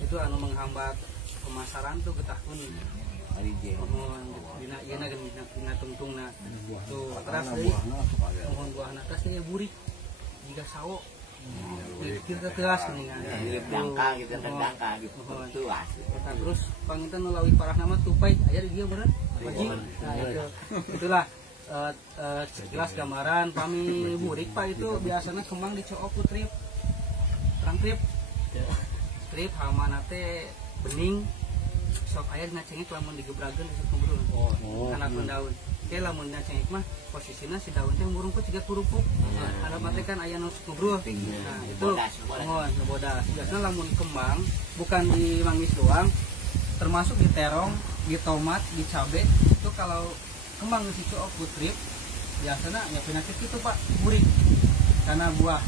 itu anu menghambat pemasaran tuh getah kuning. Dina tungtungna tuh teras deui. Mohon buahna teras deui burik. Jika sawo kita teras kuningan. Dangka gitu dangka gitu. Tuas. Terus panginten melalui parah nama tupai aya di dieu meureun. Nah, itulah jelas gambaran pami burik Pak itu biasanya kembang dicook ku trip. Terang trip hama nate bening sok aya dina cengek lamun digebrageun di kumbul. Kana daun. Oke lamun dina cengek mah posisina si daun teh murungkeun ciga kurupuk. Ada mate kan aya nu kubrul. Nah, itu mohon bodas. Biasanya lamun kembang bukan di manggis doang, termasuk di terong, di tomat, di cabe. Itu kalau kembang geus dicook ku trip biasana ya penyakit itu Pak, burik. karena buah.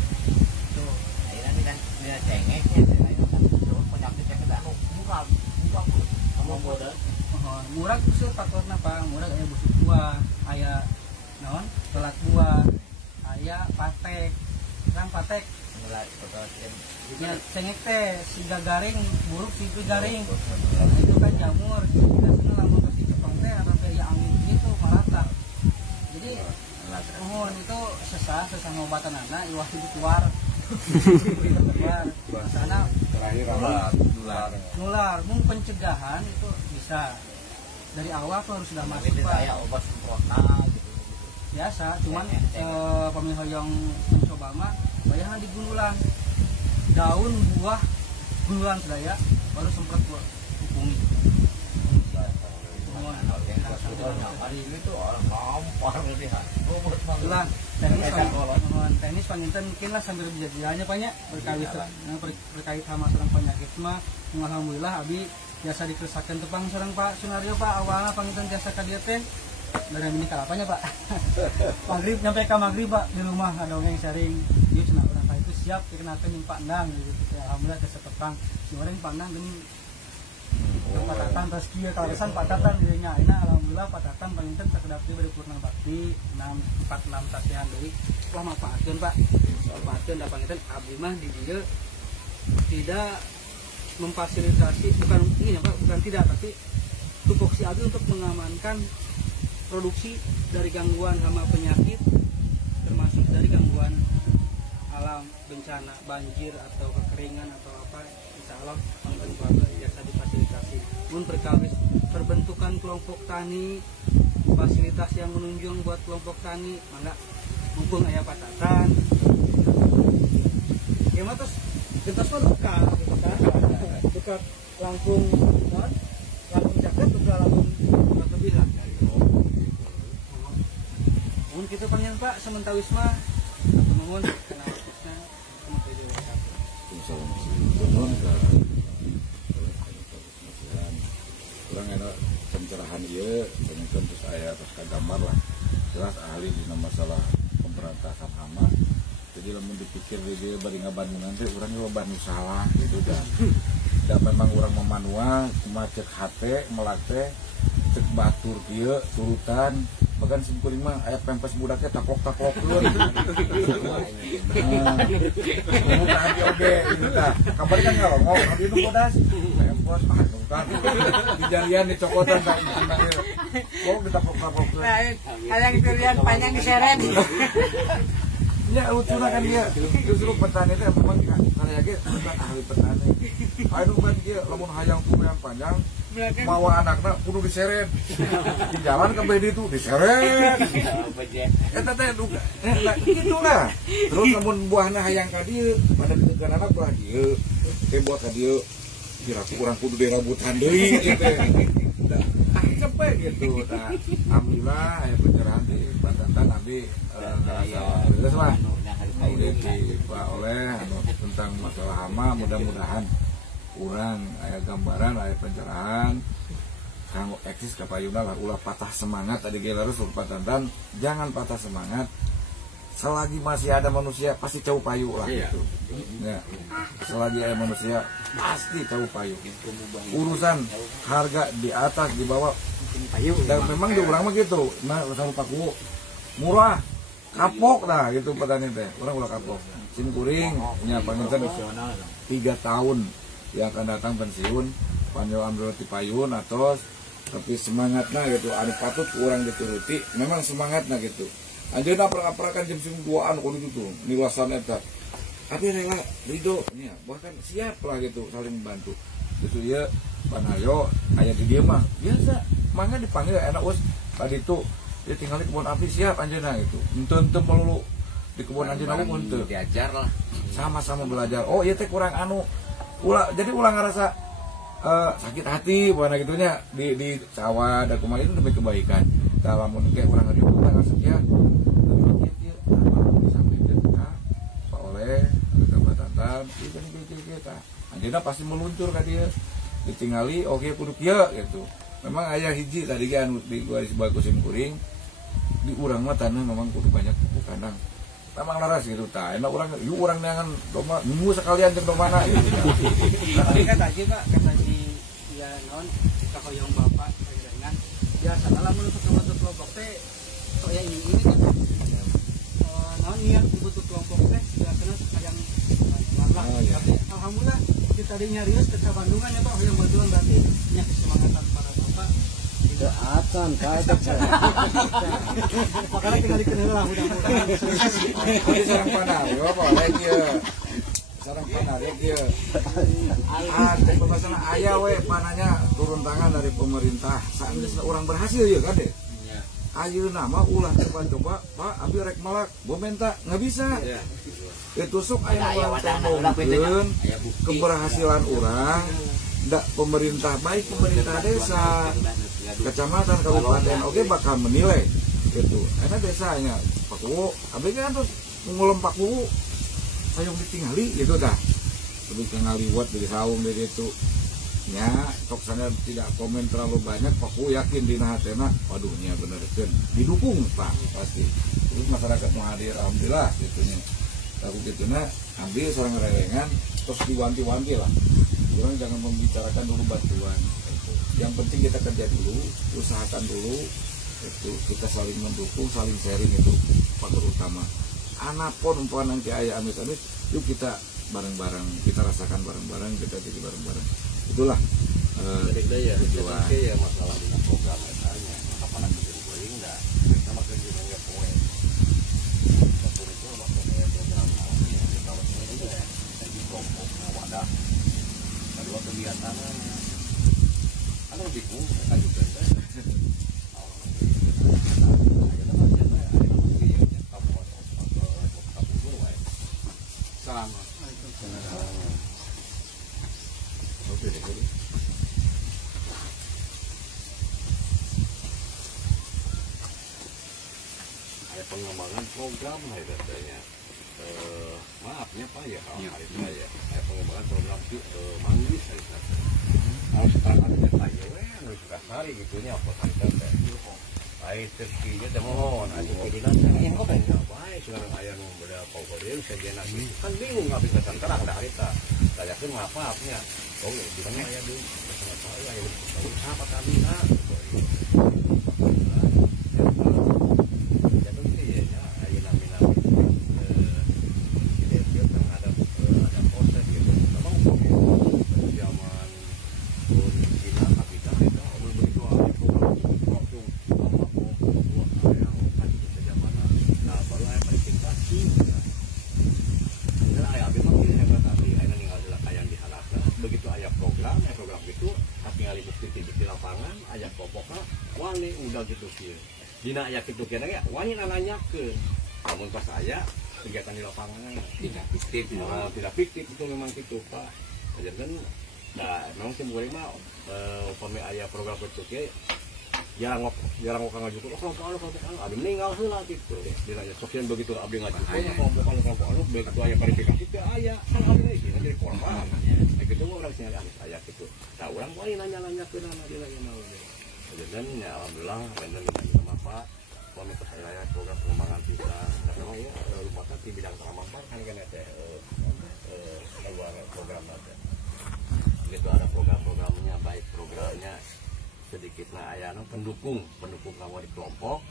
Tuh. Akhirnya ini kan dia cengek ya, terus penyakitnya kita murah Murah kusur faktorna Pak, murah aya busuk buah, aya naon? Telat buah, aya patek. Orang patek mulai ya cengek teh siga garing, buruk sipi garing. Nah, itu kan jamur. Kita senang lamun kasih Jepang teh sampai ya angin gitu merata. Jadi mohon itu sesah ngobatan anak iwah itu keluar. Sana terakhir nular, mung pencegahan itu bisa dari awal tuh harus sudah masuk Pak. saya obat semprotna gitu. Biasa, cuman pemilih yang mencoba mah bayangkan di gundulan daun buah gundulan sedaya baru semprot buah hukungi. Hari ini tuh orang ngampar nih ha. Itulah teknis panginten mungkin lah sambil berjadiannya banyak berkait sama seorang penyakit mah alhamdulillah abi biasa dikesakan tepang seorang Pak Sunario Pak awalnya panginten jasa kadia teh dari ini kalapanya Pak maghrib nyampe ke maghrib Pak di rumah ada orang yang sharing dia cina orang Pak itu siap dikenakan yang Pak Ndang gitu alhamdulillah kesetepang si orang Pak Ndang gini Pak Tatan terus kia kawasan Pak Tatan dirinya ini alhamdulillah Pak Tatan panginten sekedap dia berpurna bakti 46 tasihan dari wah manfaatkan Pak manfaatkan dan panginten abdi mah di dia tidak memfasilitasi bukan ini ya Pak bukan tidak tapi tupoksi abdi untuk mengamankan produksi dari gangguan hama penyakit termasuk dari gangguan alam bencana banjir atau kekeringan atau apa insya Allah panginten keluarga biasa difasilitasi pun perkawis perbentukan kelompok tani fasilitas yang menunjang buat kelompok tani mangga mumpung aya patatan ya mah terus gentos mah dekat gitu kan dekat langkung kan langkung jaket juga langkung lebih lah mohon kita panggil Pak sementara wisma mohon karena khususnya kurang enak pencerahan iya penonton terus saya terus gambar lah jelas ahli di masalah pemberantasan hama jadi lamun dipikir dia bari ngabandungan teh urang loba nu salah gitu dan memang orang memanual cuma cek hate melak teh cek batur kieu turutan bahkan simkuring mah aya pempes budaknya taklok-taklok dulu bukan hati oge gitu tah kabar kan ngalongok hati itu bodas pempes kan di jarian dicokotan tak kok ditaklok-taklok dulu ada yang dilihat panjang diseret ya lucunya kan dia justru petani itu memang karya ge bukan ahli petani aduh kan dia lamun hayang tuh yang panjang mawa anaknya kudu diseret di jalan ke bedi itu diseret eta teh gitulah terus lamun buahna hayang ka dieu pada ditekan anak belah dieu teh buat ka dieu kira kurang kudu dirabutan deui gitu cepet gitu nah alhamdulillah aya pencerahan di Patatan abi ngerasa beres lah Pak oleh tentang masalah hama mudah-mudahan kurang aya gambaran aya pencerahan kanggo eksis kapayuna lah ulah patah semangat tadi gelarus Patatan jangan patah semangat selagi masih ada manusia pasti cau payu lah gitu ya selagi ada manusia pasti cau payu urusan harga di atas di bawah dan memang di urang mah gitu nah sama paku murah kapok lah gitu petani teh orang ulah kapok simkuring nya panginten 3 tahun yang akan datang pensiun panjau ambil ti payun atau tapi semangatnya gitu anu patut kurang dituruti memang semangatnya gitu anjeunna prak-prakan jam 2-an kudu itu niwasan eta tapi rela ridho nya bahkan siap lah gitu saling membantu gitu ya panayo aya di dieu mah biasa mangga dipanggil enak us tadi itu dia tinggal di kebun api siap anjeunna gitu henteu melulu di kebun anjeunna mah henteu diajar lah sama-sama belajar oh ieu teh kurang anu ulah jadi ulah ngerasa sakit hati buana gitunya di sawah dan kumaha itu demi kebaikan dalam kayak orang hari itu tanggal sekian sampai kita Pak oleh ada Patatan kita anjeunna pasti meluncur ka dia ditinggali oke kudu kieu gitu memang aya hiji tadi kan di garis bagus kuring di urang mah tanah memang kudu banyak pupuk kandang memang laras gitu ta. Enak orang dengan domba minggu sekalian jeung domana gitu. Tapi kata aja Pak, kata si ya non kita koyong bapak dengan biasa kalau menutup kelompok teh so ya ini kan non niat butuh kelompok teh biasanya kadang malah tapi alhamdulillah kita nyarius ke Bandungan ya Pak yang bantuan berarti nya kesemangatan para bapak tidak akan kaget makanya kita dikenal lah mudah-mudahan Jadi sareng panario apa lagi ya. Sareng panario dia. Ada pembahasan aya we pananya turun tangan dari pemerintah. Saenggeus orang berhasil ya kan deh. Ayeuna mah ulah coba-coba Pak abi rek melak bomenta nggak bisa. Itu sok aya urang ngomongkeun keberhasilan orang ndak pemerintah baik pemerintah desa kecamatan kabupaten oke bakal menilai gitu. Karena desanya Pakuwu abi kan terus ngulem Pakuwu sayang ditinggali gitu dah. Lebih ke ngaliwat dari saung dari itu. Ya, tok sana tidak komen terlalu banyak, Pakuwu yakin di hatena, waduh nya bener kan didukung Pak pasti. Terus masyarakat mau hadir alhamdulillah gitunya. Tapi gitunya ambil seorang rerengan terus diwanti-wanti lah. Orang jangan membicarakan dulu bantuan. Yang penting kita kerja dulu, usahakan dulu. Itu kita saling mendukung, saling sharing itu faktor utama. Anapun umpama nanti ayah amit-amit, yuk kita bareng-bareng, kita rasakan bareng-bareng, kita jadi bareng-bareng. Itulah tujuan. Ya masalah dengan program misalnya kapan aku jadi enggak kita makan di banyak poin betul itu maksudnya program kalau ini jadi kelompok wadah kedua kegiatan ada lebih kurang kan juga pengembangan program katanya maafnya Pak ya hari itu ya pengembangan program manggis harus terangkan detailnya harus kasari gitunya apa kita baik terkinya teh mohon aja kirinan yang kok enggak baik sekarang aya nu beda pokoknya sejenak kan bingung nggak bisa terang dah kita tanyakeun maafnya oh di mana aya di saya aya apa kami dina aya kitu kira ya wani nanyakeun namun pas aya kegiatan di lapangan tidak fiktif itu memang gitu Pak jadi kan memang sih boleh mah upami aya program itu ke jarang ngajukeun kalau ada meninggal heula gitu dina aya sosial begitu abdi ngajukeun kalau begitu aya verifikasi teh aya kan abdi jadi korban gitu mah urang sih aya gitu tah urang wani nanya-nanyakeun dina dan ya alhamdulillah benar sama Pak komunitas saya program pengembangan kita karena ya rumah sakit bidang terampar kan ada keluar program ada gitu ada program-programnya baik programnya sedikit lah ayano pendukung kawan di kelompok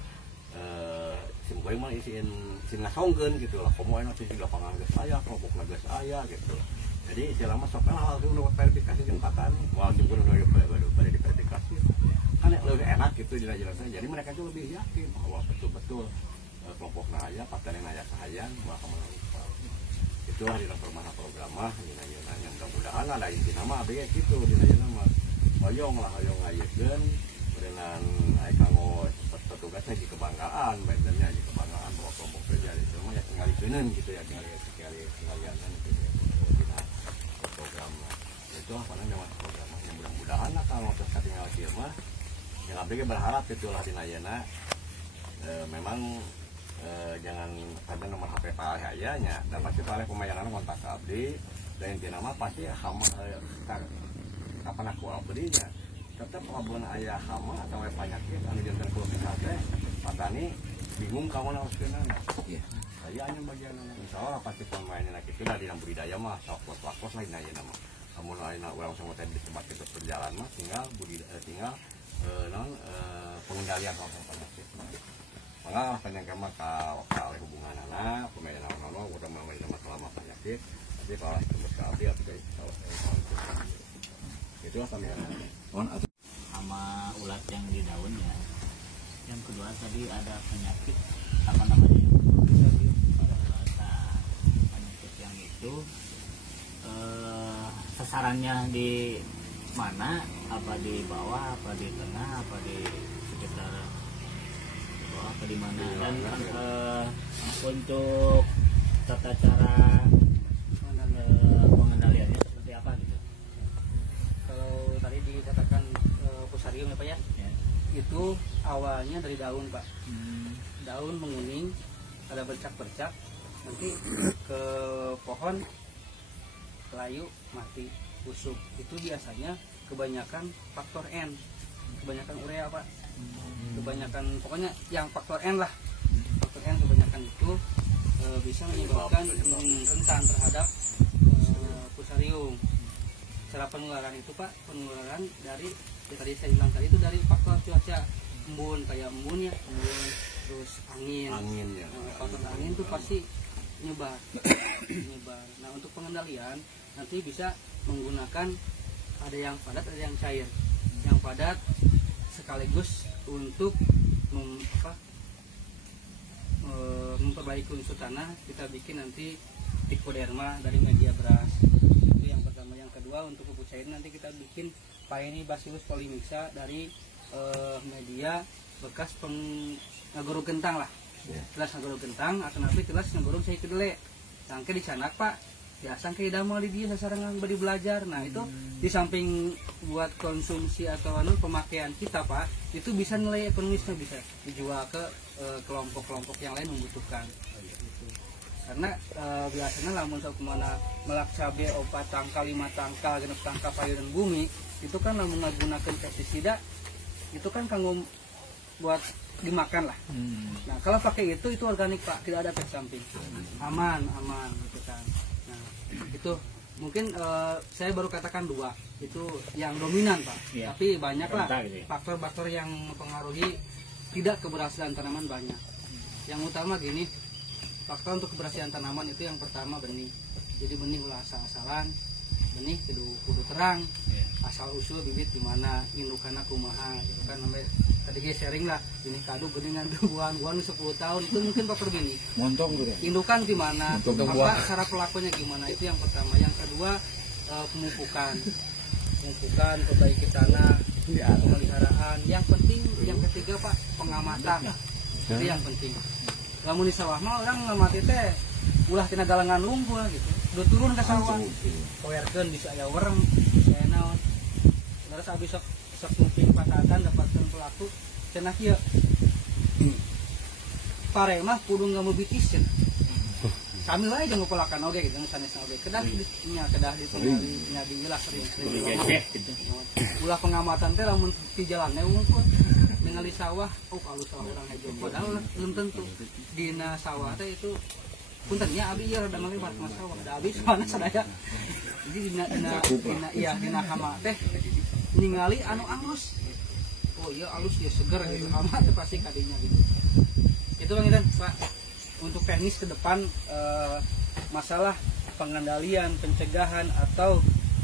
simboy mah isin ngasongkeun gitu lah komo enak sih di lapangan geus aya kelompok geus aya gitu jadi selama sok hal itu verifikasi jembatan wajib kudu pada diverifikasi kan lebih enak gitu jelas-jelasnya jadi mereka itu lebih yakin bahwa betul-betul kelompok naya partai naya sahayan bakal menang itulah di dalam permana program mah nanya mudah-mudahan ada inti nama abg gitu di nanya nama hoyong ngayekeun dengan kanggo petugasnya di kebanggaan baiknya di kebanggaan bahwa kelompok kerja itu mah ya tinggal dikeunun gitu ya tinggal gitu ya program itu apa namanya program yang mudah-mudahan lah kalau terus tinggal kieu mah yang abg berharap itulah di Nayana memang jangan ada nomor HP Pak Hayanya dan pasti Pak pemayaran kontak ke abdi dan intinya nama pasti hama kapan aku abdinya tetap abon ayah hama atau penyakit anu jantan kulo teh patani bingung kawan harus kena. Iya. Saya hanya bagian insya Allah pasti pemainnya nak itu dari yang budidaya mah sok lakos lain aja nama. Kamu lain orang sama tadi di tempat kita berjalan mah tinggal budidaya tinggal pengendalian penyakit. Maka penyakit mah kalau hubungan anak pemain anak udah main masalah penyakit. Tapi kalau itu sekali atau itulah kami sama ulat yang di daunnya. Yang kedua tadi ada penyakit apa namanya? Penyakit yang itu sasarannya di mana? Apa di bawah, apa di tengah, apa di sekitar bawah, apa di mana? Dan untuk tata cara pengendaliannya seperti apa gitu? Kalau tadi dikatakan fusarium ya Pak ya, itu awalnya dari daun Pak. Daun menguning, ada bercak-bercak, nanti ke pohon layu mati, busuk. Itu biasanya kebanyakan faktor N, kebanyakan urea Pak, kebanyakan pokoknya yang faktor N lah. Faktor N kebanyakan itu bisa menyebabkan rentan terhadap fusarium. Cara penularan itu Pak, penularan dari ya tadi saya bilang tadi itu dari faktor cuaca, embun kayak embun ya, embun, terus angin ya. faktor angin itu pasti nyebar. Nah untuk pengendalian nanti bisa menggunakan ada yang padat ada yang cair. Yang padat sekaligus untuk memperbaiki unsur tanah, kita bikin nanti trichoderma dari media beras. Itu yang pertama. Yang kedua untuk pupuk cair nanti kita bikin Paenibacillus polymixa dari media bekas ngagorong kentang lah. Telas ngagorong kentang atau nanti telas ngagorong saya kedele. Sangke dicanak Pak. Ya sangke damel di dia sasarangan badi belajar. Nah itu di samping buat konsumsi atau pemakaian kita Pak, itu bisa nilai ekonomisnya bisa dijual ke kelompok-kelompok yang lain membutuhkan. Karena biasanya lamun sok kemana melak cabai 4 tangkal 5 tangkal genep tangkal payu dan bumi itu kan lamun menggunakan pestisida itu kan kanggo buat dimakan lah. Nah kalau pakai itu organik Pak, tidak ada efek samping, aman gitu kan. Nah itu mungkin saya baru katakan 2 itu yang dominan Pak, tapi banyak lah faktor-faktor yang mempengaruhi tidak keberhasilan tanaman banyak. Yang utama gini, faktor untuk keberhasilan tanaman itu yang pertama benih. Jadi benih ulah asal-asalan, benih kudu terang, asal usul bibit di mana, indukanna kumaha gitu kan. Sampai tadi gue sharing lah, ini kadu geningan buahan 10 tahun itu mungkin faktor benih. Montong gitu. Indukan gimana, apa cara pelakunya gimana, itu yang pertama. Yang kedua pemupukan, perbaiki tanah, pemeliharaan. Yang penting, yang ketiga Pak, pengamatan. Itu yang penting. Lamun di sawah mah orang ngamati teh ulah tina galangan lumpur gitu. Udah turun ke sawah. Kowerkeun bisa aya wereng, bisa aya naon. Terus abis sok mungkin patatan dapatkeun pelaku cenah kieu. Pare mah kudu ngamubitis cenah. Kami wae jeung ngopolakan oge gitu sanesna oge. Kedah di tinggali dijelas sering. Ulah pengamatan teh lamun di jalannya unggul. Ningali sawah, kalau sawah orang hijau, padahal belum tentu dina sawah teh itu puntennya abi ya rada ngaliwat mas sawah, ada abi mana sadaya. Jadi dina hama teh ningali anu alus. Oh iya alus ya seger gitu, hama teh pasti kadinya gitu. Itu Bang Idan, Pak. Untuk teknis ke depan masalah pengendalian, pencegahan atau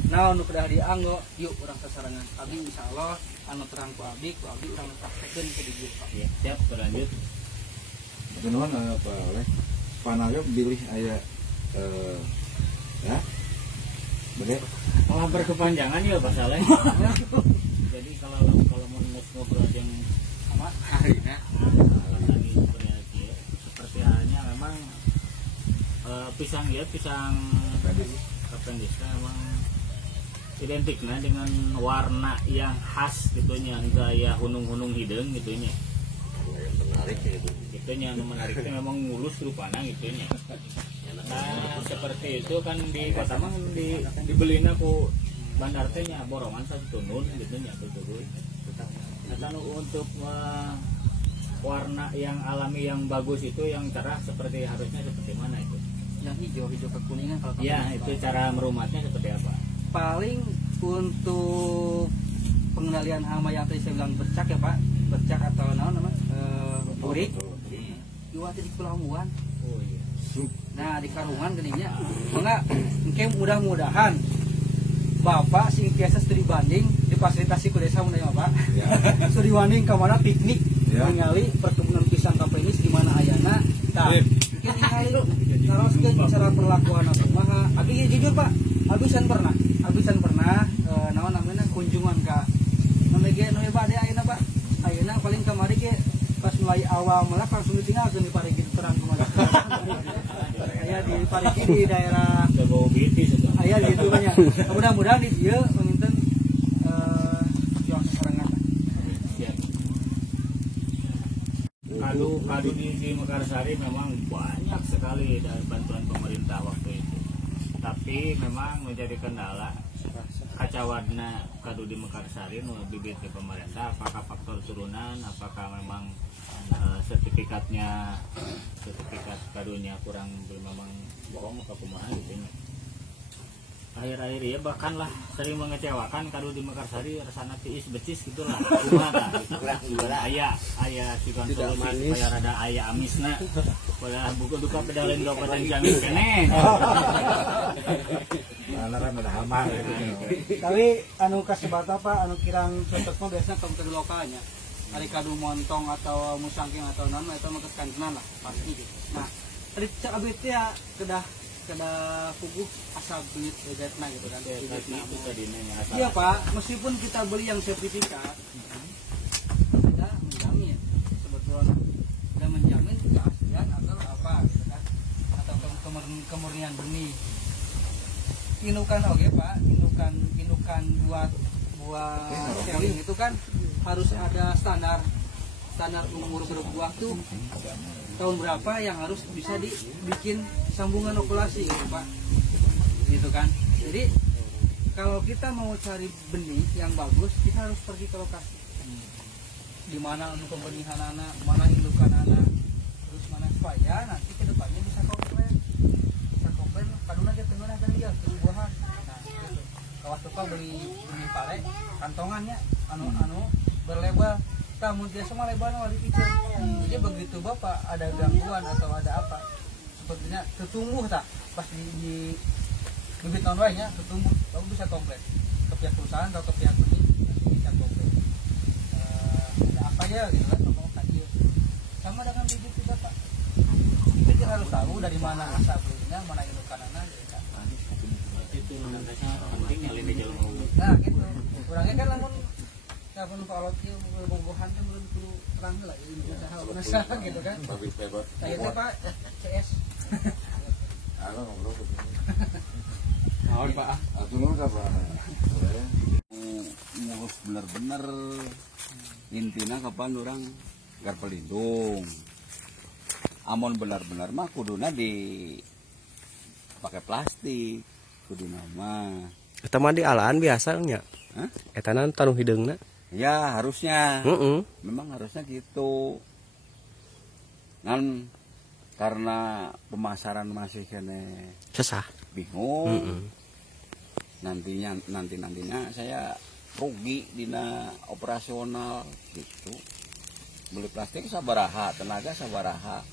naon nu kedah dianggo, yuk urang sasarangan. Abi insyaallah anu terang ku abi urang praktekkeun ke dieu Pak. Ya, siap berlanjut. Nuhun Pak oleh Panayo pilih aya ya. Bener. Malah berkepanjangan ya Pak Saleh. Jadi kalau mau ngobrol yang sama harina tadi seperti halnya memang pisang kapendisnya memang identiknya dengan warna yang khas gitunya, gaya hunung-hunung hidung gitunya. Yang menarik itu. Gitunya menariknya memang mulus rupanya gitunya. Nah seperti itu kan di kota mah dibeliin aku bandar tehnya borongan satu tunun gitunya betul. Nah untuk warna yang alami yang bagus itu yang cerah seperti harusnya seperti mana itu? Yang hijau kekuningan kalau Ya, itu cara merumatnya seperti apa? paling untuk pengendalian hama yang tadi saya bilang bercak ya Pak, bercak atau naon nama burik diwati di Pelangguan. Oh iya. Nah di Karungan geningnya enggak engke mudah-mudahan Bapak sing biasa studi banding difasilitasi ku desa mun Pak. Ya. Studi banding ka mana piknik Ya. ningali perkebunan pisang kapenis di mana ayana. Tah, mungkin ningali teruskeun cara perlakuan kumaha. Abi jujur Pak, abisan pernah naon namanya kunjungan ka namanya nu bade ayeuna Pak. Ayeuna paling kamari ge pas mulai awal malah langsung ditinggalkeun di parigi terang kemana. Aya di parigi di daerah Bau bitis itu. aya gitu banyak. Mudah-mudahan di dieu paminten jual serangan. Kado di Mekarsari memang banyak sekali dari bantuan pemerintah waktu itu. Tapi memang menjadi kendala kacawadna kado di Mekarsari nu bibit di pemerintah, apakah faktor turunan, apakah memang sertifikat kadonya kurang memang bohong atau kumaha gitu. Akhir-akhir ya bahkan lah sering mengecewakan kado di Mekarsari rasana tiis becis gitulah. Kumaha aya sikeun solusi supaya rada aya amisna. Supaya buku duka pedalin dompet dan jamin keneh. Anaran ada hamar gitu. Tapi anu kasebata Pak, anu kirang cocok mah biasanya kaum lokalnya. Ari kadu montong atau musangking atau non eta mah kantenan lah pasti gitu. Nah, ari cak abit ya kedah puguh asa belit degetna gitu kan. Iya Pak, meskipun kita beli yang sertifikat kita menjamin sebetulnya kita menjamin keaslian atau apa gitu kan, atau kemurnian benih. Inukan oke Pak, inukan buat selling itu kan harus ada standar umur berbuah tuh tahun berapa yang harus bisa dibikin sambungan okulasi gitu Pak, gitu kan. Jadi kalau kita mau cari benih yang bagus kita harus pergi ke lokasi, di mana untuk pembenihan anak, mana indukan anak, terus mana supaya nanti kedepannya bisa komplain kaduna dia tengah kan dia buahan. Nah gitu. Kawas tukang beli pare kantongannya anu berlabel tamu dia semua lebaran wali kecil. Jadi begitu Bapak ada gangguan atau ada apa sepertinya tertumbuh tak pas di bibit tahun lainnya tertumbuh, Bapak bisa komplain ke pihak perusahaan atau ke pihak benih bisa komplain. Ada apa ya gitu kan ngomong tadi sama dengan bibit itu Bapak. Kita harus tahu dari mana asal belinya, mana indukan anak gitu kan. Itu penting nyalin di jalan. Nah gitu. Kurangnya kan lamun kapan kalau kieu bobogohan kan belum perlu terang lah ini usaha usaha gitu kan. Pabrik bebas. Saya Pak CS. Anu ngobrol ke sini. Naon Pak? Atuh nu apa? Ngurus bener-bener intina kapan orang gar pelindung. Amun benar-benar mah kuduna di pakai plastik kuduna mah. Eta mah di alaan biasa nya. Hah? Eta nan tanuh hideungna. Ya harusnya. Memang harusnya gitu. Kan karena pemasaran masih kene Susah. bingung. Nantinya saya rugi dina operasional gitu. Beli plastik sabaraha, tenaga sabaraha.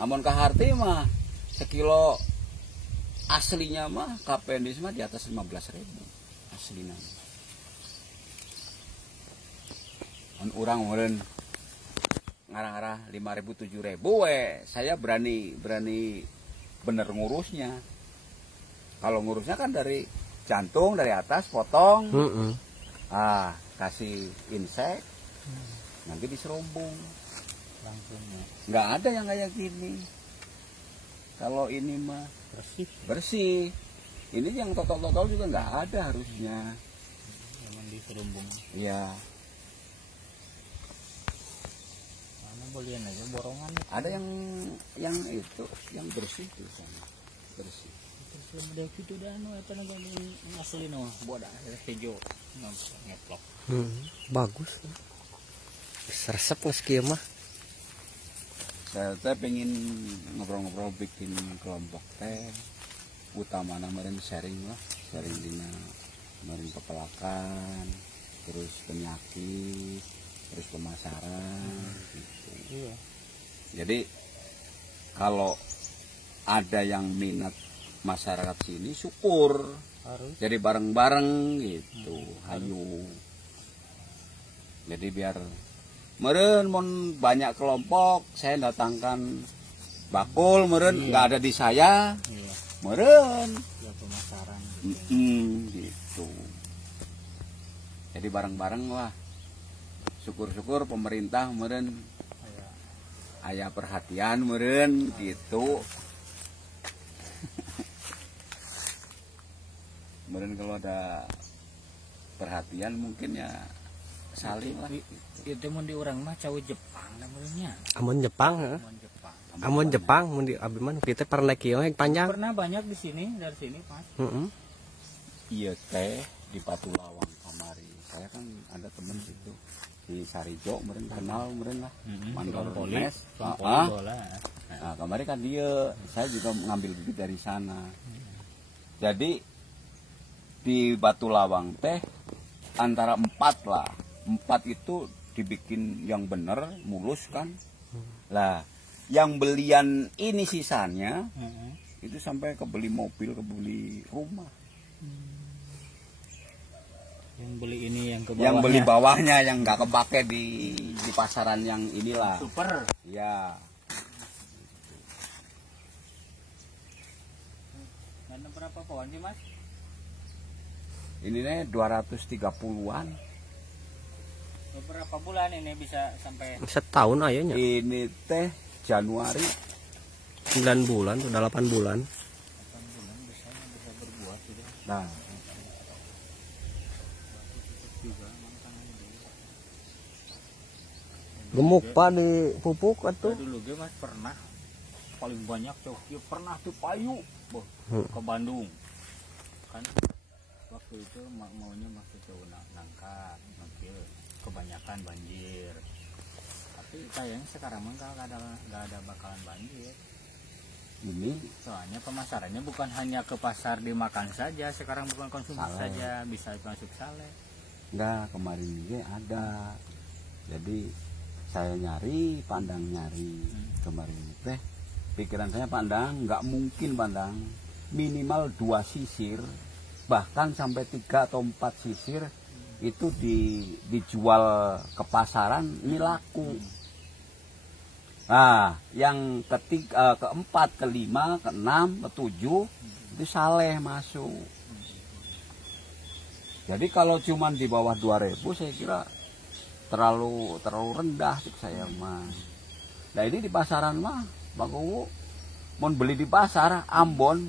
Amun kaharti mah sekilo aslinya mah kapendis mah di atas 15.000 aslina. Orang meureun ngarang-ngarang 5.000 7.000 we, saya berani bener ngurusnya. Kalau ngurusnya kan dari jantung dari atas potong. Kasih insek. Nanti diserombong langsungnya. Nggak ada yang kayak gini. Kalau ini mah bersih. Ini yang total juga nggak ada harusnya. Memang diserombong. Iya. Mana bolian aja borongan. Ada yang itu yang bersih tuh sana. Bersih. Terus udah gitu dah nu eta nu asli nu boda hijau ngeplok. Bagus. Resep geus kieu mah. Saya teh pengen ngobrol-ngobrol bikin kelompok teh utamana meureun sharing lah, sharing dina meureun pepelakan, terus penyakit, terus pemasaran gitu. Iya. Jadi kalau ada yang minat masyarakat sini syukur. Harus. Jadi bareng-bareng gitu, hayu. Jadi biar meureun mun banyak kelompok, saya datangkan bakul meureun nggak ada di saya. Iya. Meureun. Ya pemasaran. Gitu. Jadi bareng-bareng lah. Syukur-syukur pemerintah meureun aya perhatian meureun gitu. Meureun kalau ada perhatian mungkin ya saling lah. Itu mun di urang mah cawu Jepang namanya. Amun Jepang, heeh. Mun Jepang. Amun Jepang mun di abi mah kita pernah kieu yang panjang. Pernah banyak di sini, dari sini Mas. Heeh. Iya teh di Patulawang kamari. Saya kan ada temen situ di Sarijo meureun kenal meureun lah. Mandor Polis. Nah, kemarin kan dia, saya juga mengambil bibit dari sana. Jadi di Batu Lawang teh antara 4 lah. 4 itu dibikin yang bener, mulus kan. Lah, yang belian ini sisanya itu sampai kebeli mobil, kebeli rumah. Yang beli ini yang ke Yang beli bawahnya yang nggak kepake di pasaran yang inilah. super. Ya. Ada berapa pohon sih Mas? Ini nih 230-an. Beberapa bulan ini bisa sampai Setahun ayahnya. Ini teh Januari 9 bulan, udah 8 bulan. 8 bulan bisa berbuah sudah. Nah, Gemuk Pak di pupuk atuh. Dulu gue Mas pernah paling banyak coki pernah tuh payu ke Bandung kan waktu itu maunya masuk ke nangka ngambil kebanyakan banjir tapi kayaknya sekarang mah nggak ada bakalan banjir ini soalnya pemasarannya bukan hanya ke pasar dimakan saja sekarang bukan konsumsi Saleh. saja bisa masuk Saleh. enggak kemarin ini ada. Jadi saya nyari, Pandang nyari kemarin teh. Pikiran saya Pandang nggak mungkin Pandang minimal 2 sisir bahkan sampai 3 atau 4 sisir itu dijual ke pasaran ini laku. Nah, yang keempat, kelima, keenam, ketujuh itu Saleh masuk. Jadi kalau cuman di bawah 2.000 saya kira terlalu rendah sih saya mah. Nah ini di pasaran mah Bang Uwu mau beli di pasar Ambon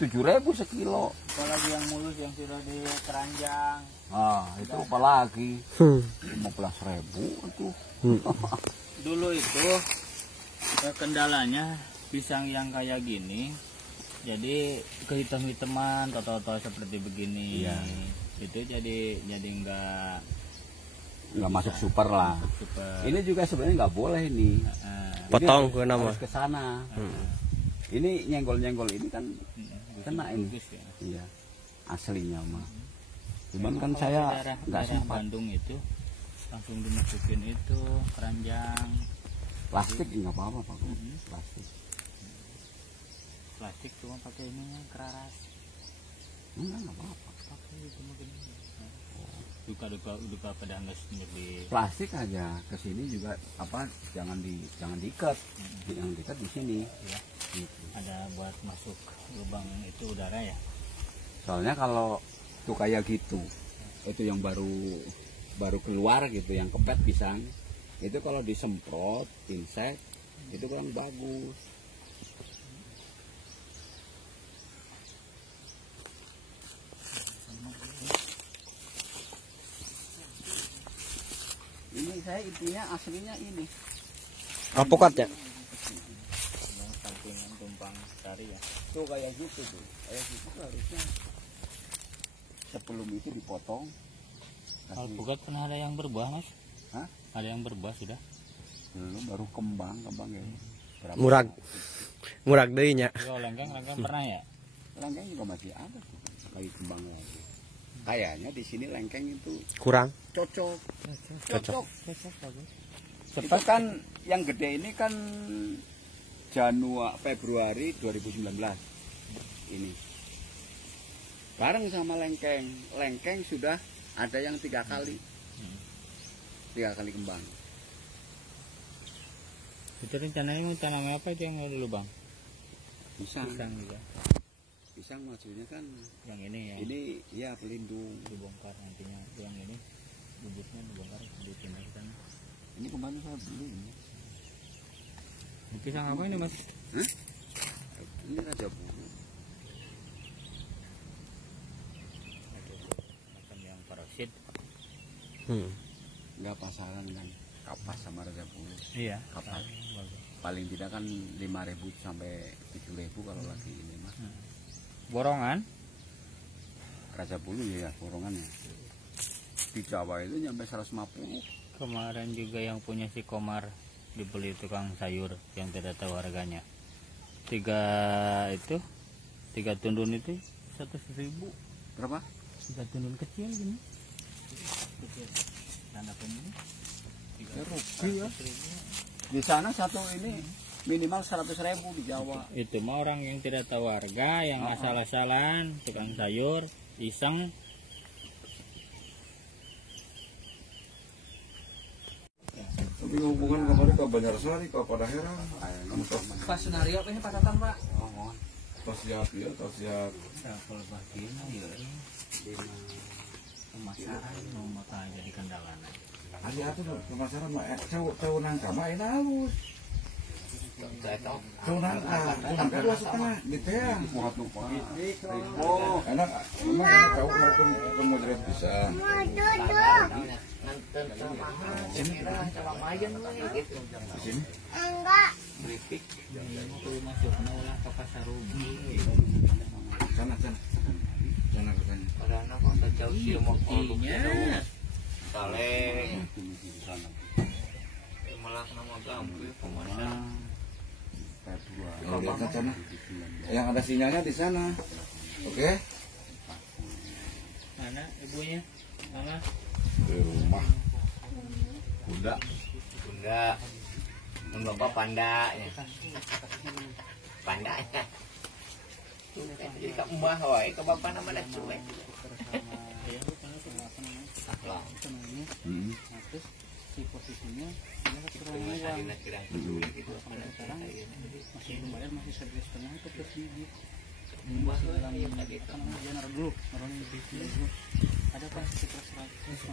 7.000 sekilo. Apalagi yang mulus yang sudah di keranjang. Ah itu apalagi 15.000 itu. Dulu itu kendalanya pisang yang kayak gini jadi kehitam-hitaman atau seperti begini. Iya. Itu jadi nggak masuk super lah. super. Ini juga sebenarnya nggak boleh nih. Potong ke Ini nama. harus ke sana. Ini nyenggol-nyenggol ini kan kena ini. Bagus ya. Iya. Aslinya mah. Cuman Memang kan kalau saya daerah nggak sempat. Bandung itu langsung dimasukin itu keranjang Plastik nggak apa-apa Pak. plastik cuma pakai ini keraras Enggak apa-apa. pakai itu mungkin duka pada nggak di Plastik aja ke sini juga apa jangan diikat. Jangan diikat di sini. ya. Gitu. Ada buat masuk lubang itu udara ya. Soalnya kalau tuh kayak gitu, itu yang baru keluar gitu, yang kepet pisang, itu kalau disemprot insek itu kurang bagus. Ini saya intinya aslinya ini. Apokat ya. Sampingan tumpang sari ya. Tuh kayak gitu tuh. Kayak gitu tuh harusnya sebelum itu dipotong. Alpukat pernah ada yang berbuah Mas? Hah? Ada yang berbuah sudah? Belum baru kembang ya. Murag deui nya. Kalau lengkeng pernah ya? Lengkeng juga masih ada tuh, kayu kembang lagi. Kayaknya di sini lengkeng itu Kurang. cocok. Cocok. Itu kan yang gede ini kan Februari 2019 ini. Bareng sama lengkeng. Lengkeng sudah ada yang 3 kali. 3 kali kembang. Itu rencananya mau tanam apa itu yang dulu bang? Pisang. Pisang juga. Pisang maksudnya kan Yang ini ya. ini ya pelindung. Dibongkar nantinya. Yang ini bibitnya dibongkar dipindah ke sana. Ini kemarin saya beli ini. Pisang apa ini mas? Hah? Ini raja bulu. Makan yang parasit. Enggak pasaran kan. Kapas sama raja bulu. Iya. Kapas. Paling tidak kan 5.000 sampai 7.000 kalau lagi ini mas. Borongan? Raja bulu ya borongannya. Di Jawa itu nyampe 150. Kemarin juga yang punya si Komar dibeli tukang sayur yang tidak tahu harganya. 3 tundun itu 100.000. Berapa? 3 tundun kecil gini. Tanda ini. Ya rugi ya. Di sana satu ini minimal 100.000 di Jawa. Itu mah orang yang tidak tahu harga, yang asal-asalan, tukang sayur, iseng. Tapi hubungan kemarin ke Banjarsari ke Padahera. Pas senario ini Pak Tatang Pak. Tas siap ya, tas siap. Kalau bagian ya pemasaran mau makan jadi kendalaan. Ada tuh pemasaran mah cau nangka mah enak halus. Cau nangka 2,5 di teang. Oh, enak. Emang enak cau ke modern bisa. Sini. Enggak. Masuk olah ke pasar rugi. Sana. Sana ke sana. Padahal kota jauh sih mau produksinya. Saleh. Malah nama gampang pemasaran. Oh, lihat ke sana. Yang ada sinyalnya di sana. Oke? Mana ibunya? Mama? Di rumah. Bunda. Bapak pandanya. Pandanya. Jadi ke mbah wae ke bapak nama dah cuek. Terus si posisinya sekarang masih lumayan, masih 1,5 itu plus bibit. Masih dalam dia naruh dulu, dulu. Ada pas sekitar 100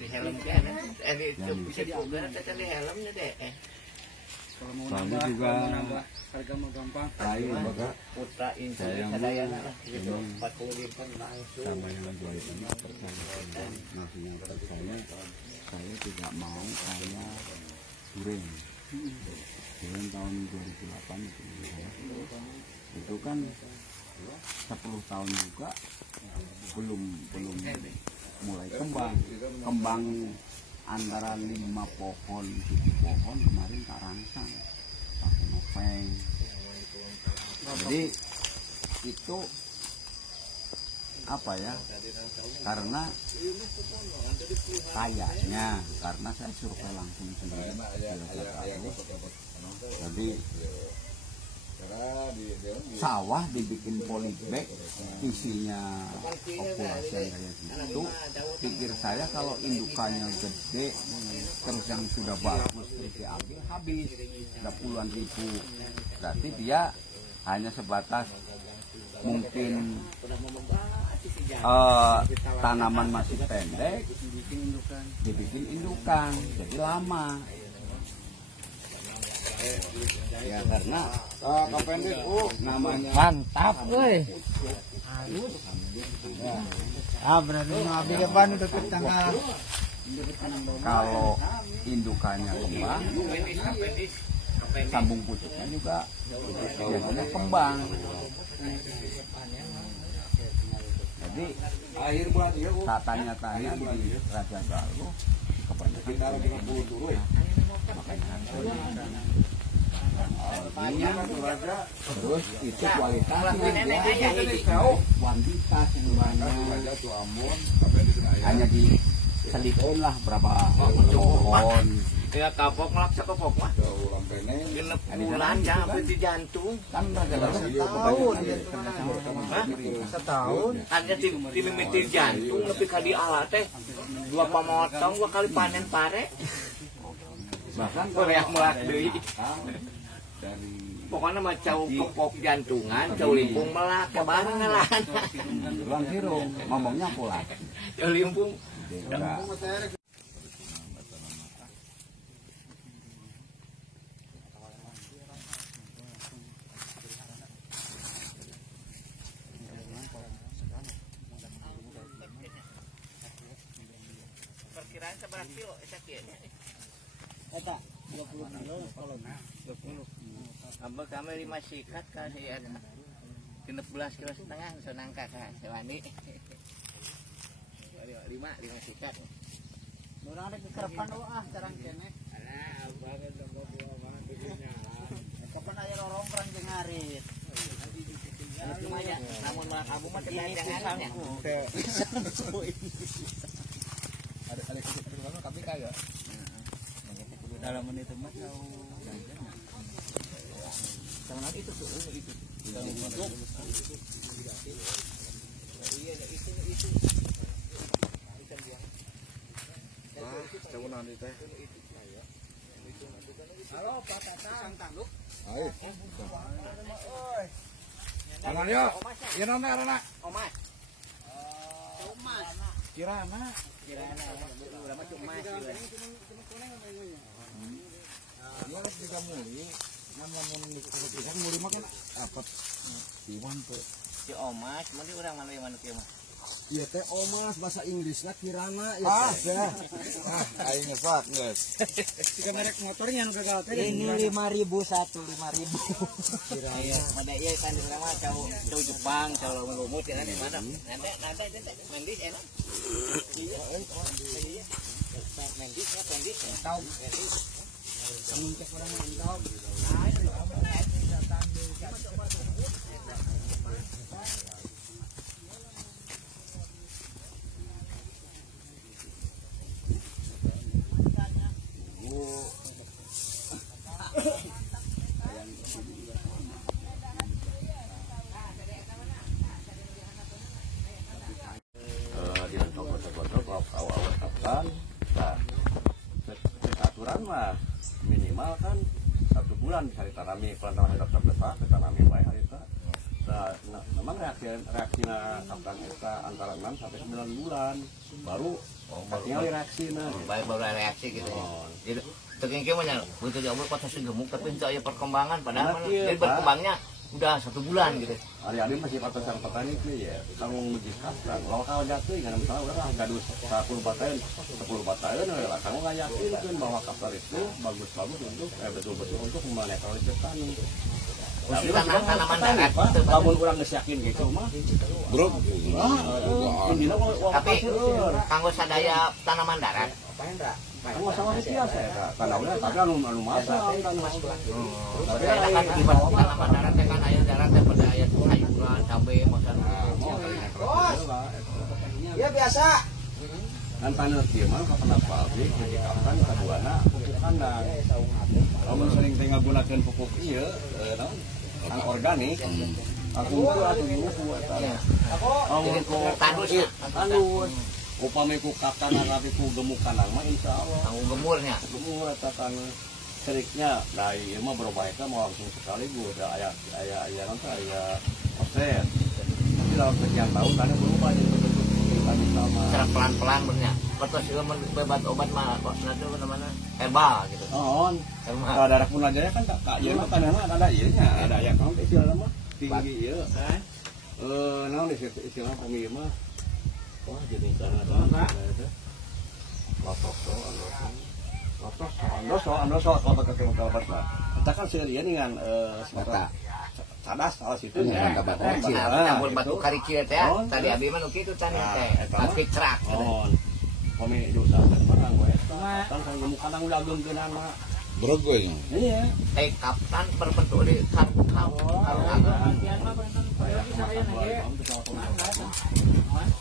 Di helm kan itu bisa diambil ada di helmnya deh. Kalau mau Soalnya nambah, juga kalau mau nambah harga mau gampang. lain maka Putra inti Sayang. sadayana gitu 40 ribu langsung. Sama yang jual ini percaya. Maksudnya percaya saya tidak mau kaya Duren. Duren tahun 2008 itu kan 10 tahun juga belum mulai kembang antara 5 pohon 7 pohon kemarin tak rangsang pakai nopeng. Jadi itu apa ya, karena kayaknya karena saya survei langsung sendiri. Jadi sawah dibikin polybag, isinya populasi yang kayak gitu. Pikir saya kalau indukannya gede, terus yang sudah bagus terus diambil habis, ada puluhan ribu. Berarti dia hanya sebatas mungkin tanaman masih pendek, dibikin indukan, jadi lama. Ya karena namanya Mantap, woi. Berarti nabi depan udah tanggal. kalau indukannya kembang, sambung pucuknya juga biasanya kembang. Jadi tak tanya-tanya di Raja Galuh kebanyakan makanya Terus itu kualitasnya kuantitas semuanya tuh Ambon hanya diselipin lah berapa pohon. Ya kapok ngelak sekopok mah. Genep bulan sampai di jantung. Kan Setahun. Hanya di mimiti jantung lebih kali alat teh. 2 pamotong 2 kali panen pare. bahkan Korea melak deui. dari Pokoknya mah cau kepop jantungan, cau limpung melak kebarengan lah. Tulang hirung ngomongnya pulang. Cau limpung. Perkiraan seberapa kilo eta kieu? Eta 20 kilo kalau 20. Abah kami 5 sikat kasih ya. 16 kilo setengah senangka kan sewani. 5 sikat. Urang ada kekerpan carang kene. Nah, abah kan tonggo buah mana bikinnya. Kapan aya lorong perang jeung ngarit. Cuma ya, namun malah kamu mah tidak jangannya. Ada kesempatan tapi kagak. Dalam menit mah tahu. Jangan itu tuh itu. Iya itu. Coba nanti teh. Halo Pak Tatang Tanduk. Ayo. Tangan yo. Ieu naon teh arana? Omas. Omas. Kirana. Kirana udah mah cuma Ini harus dikamuli. Namun dikasih muli mah kan dapat iwan tuh. si Omas, mending urang mana yang mana kieu mah. Iya teh Omas bahasa Inggrisna Kirana Ah, ya. Aing ngesak, guys. Jika merek motornya anu gagal teh Ini 5.000 satu 5.000. Iya, pada iya kan di urang mah cau Jepang, cau lumut ya kan mana. Nada mendis enak. Iya. Mendis ya, mendis. Tahu. Amun cek urang mantau. Aturan mah minimal kan 1 bulan bisa ditanami pelan-pelan tetap letak ditanami baik harita. Nah, memang reaksinya kapten eta antara 6 sampai 9 bulan baru tinggal reaksinya. Baru reaksi gitu. Jadi terkengke mah butuh jauh kota segemuk tapi itu aya perkembangan padahal jadi berkembangnya udah 1 bulan gitu. Hari-hari masih patosan petani itu ya tanggung menjikatkan lokal jatuh kan misalnya udah gaduh 10 bataeun lah kamu nggak yakin bahwa kapal itu bagus-bagus untuk betul-betul untuk menetralisir petani. Tanaman darat Lamun urang geus yakin gitu mah. Bro. tapi kanggo sadaya tanaman darat Kanggo sama biasa ya tanahnya tapi anu masang tapi kan akibat tanaman darat teh kan aya darat teh pada aya sayuran cabe masan Ya biasa. kan tanah kieu mah kapana pabrik dikapkan kaduana pupuk kandang. Kalau sering teh ngagunakeun pupuk ieu naon ang organik aku buku eta. jadi tandusnya Tandus upami ku kakana tapi ku gemuk kandang mah insyaallah tanggung gemurnya gemuk eta kan seriknya nah ieu mah berubah eta mau langsung sekaligus aya naon teh aya offset. Tapi dalam sekian tahun tadi berubah jadi bentuk tadi sama. secara pelan-pelan benernya betul sih bebat obat mah nanti namanya herbal gitu Oh, kalau darah pun aja kan kak ieu mah tanahna ada ieu nya, ada aya kaum istilah mah tinggi ieu. Naon istilah pemieu mah. Wah, jadi tanah eta. Lotos, kalau pakai motor batna. Kita kan seueur dengan semata cadas salah situ nya. campur batu karikil teh tadi abi mah nu kitu teh tapi cerak Oh. Pemi juta barang we. Kan gemuk kadang udah geungkeunan mah. Brogonya. Iya. Kapan berbentuk di kartu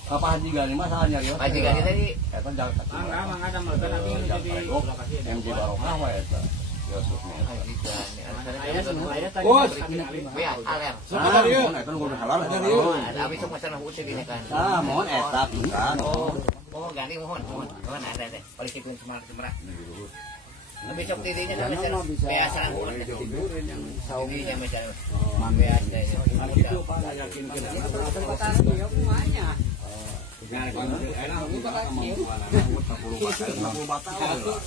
Apa Haji Gani masalahnya ya? Haji Gani tadi Eta jangan satu. Enggak ada mereka nanti jadi MJ Barokah wae eta. Yosufnya. Haji Gani. Bos, Ya, aler. sebentar yuk. Eta nu halal aja yuk. Ada abis itu masalah usia ini kan. Mohon eta pisan. Oh, Gani mohon. Mohon ada deh. Polisi pun semarang. Tapi sok tidinya kan biasa Tidurin yang sauminya macam mambean. Itu Pak yakinkan kesempatan dia semuanya.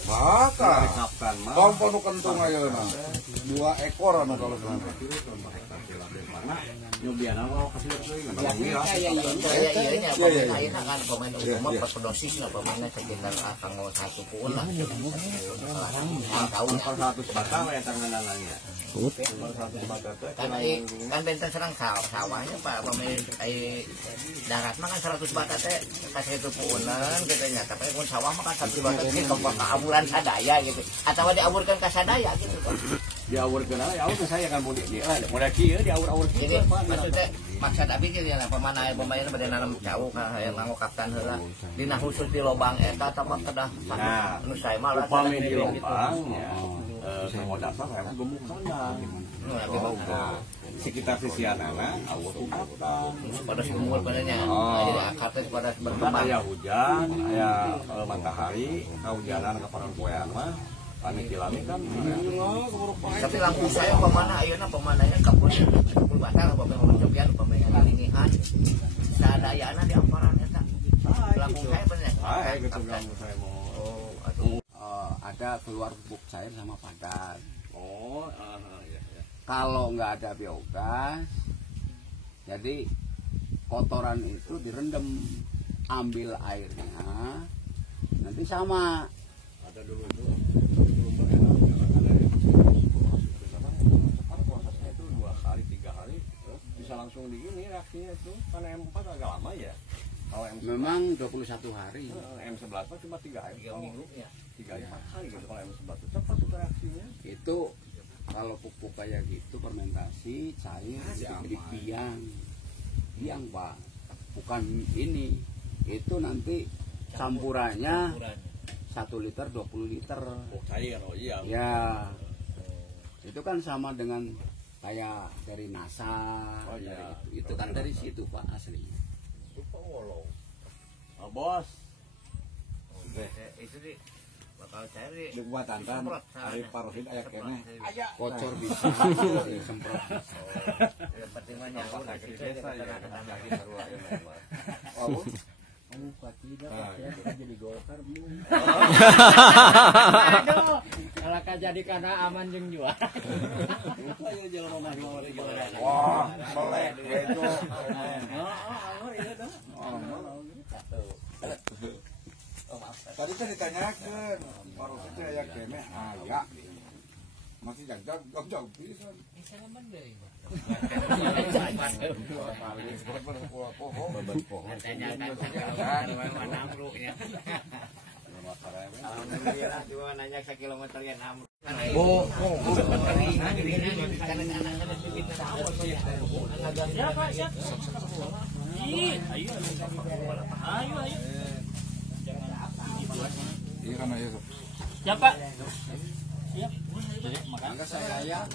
Bakar. Kompon nu kentung ayeuna. 2 ekor anu kalau sana. Nyobiana mau kasih iya kan pemain umum perdosis lah pemainnya sekitar tanggal 1 pun lah. Tahu 100 bata ya tanganannya. 100 bata teh kan benten serang sawahnya Pak pemain darat mah kan 100 bata teh kasih itu punan katanya tapi kun sawah mah kan 100 bata teh ke abulan sadaya gitu atau diaburkan ke sadaya gitu Pak. Diawurkeun ya udah saya kan mau dia kieu diawur-awur kieu maksudnya maksud abi kieu lah pemain bade nanam jauh ka hayang nganggo kapten heula dina khusus di lobang eta tapi kedah nu sae mah lah upami di lobang ya sama dasar saya gemuk sana sekitar sisianana awur kapten pada sumur padanya jadi akarnya pada berkembang aya hujan aya matahari kahujanan ka parang poean mah Panitilami kan, tapi lampu saya pemana ayeuna pemananya kapul batal pemain Jobian pemain ngalingihan sadayana di amparan eta lampu saya bener gitu lampu saya mau Ada keluar bubuk cair sama padat. Iya. Kalau nggak ada biogas, jadi kotoran itu direndam, ambil airnya, nanti sama. Ada dulu itu 2 hari 3 hari bisa langsung digini reaksinya itu karena M4 agak lama ya. Kalau M11 Memang 21 hari. M11 mah cuma 3 hari. 3 minggu ya. 3-4 hari gitu kalau M11 itu cepat tuh reaksinya. Itu kalau pupuk kayak gitu fermentasi cair di biang Pak, bukan ini. Itu nanti campurannya 1 liter 20 liter. Oh cair, oh iya. Ya, itu kan sama dengan kayak dari NASA. Oh, iya. Itu kan dari situ Pak aslinya. Itu Polo. Bos. Itu di bakal cari Di buat tantan hari parosin aya keneh. Kocor bisa, semprot bisa. pertimbangannya Apa sakit desa ya lagi seru aja memang. Oh, Jadi Golkar belum. Aduh, kalau jadi karena aman jeung jual. Ayo jalan mah mawar gimana. wah, melek itu. Tadi kan ditanyakan, parosin teh aya keneh aya. Masih jauh pisan. alhamdulillah cuma nanya sekilometer ya namun Iya kan ayo. Siapa? Maka saya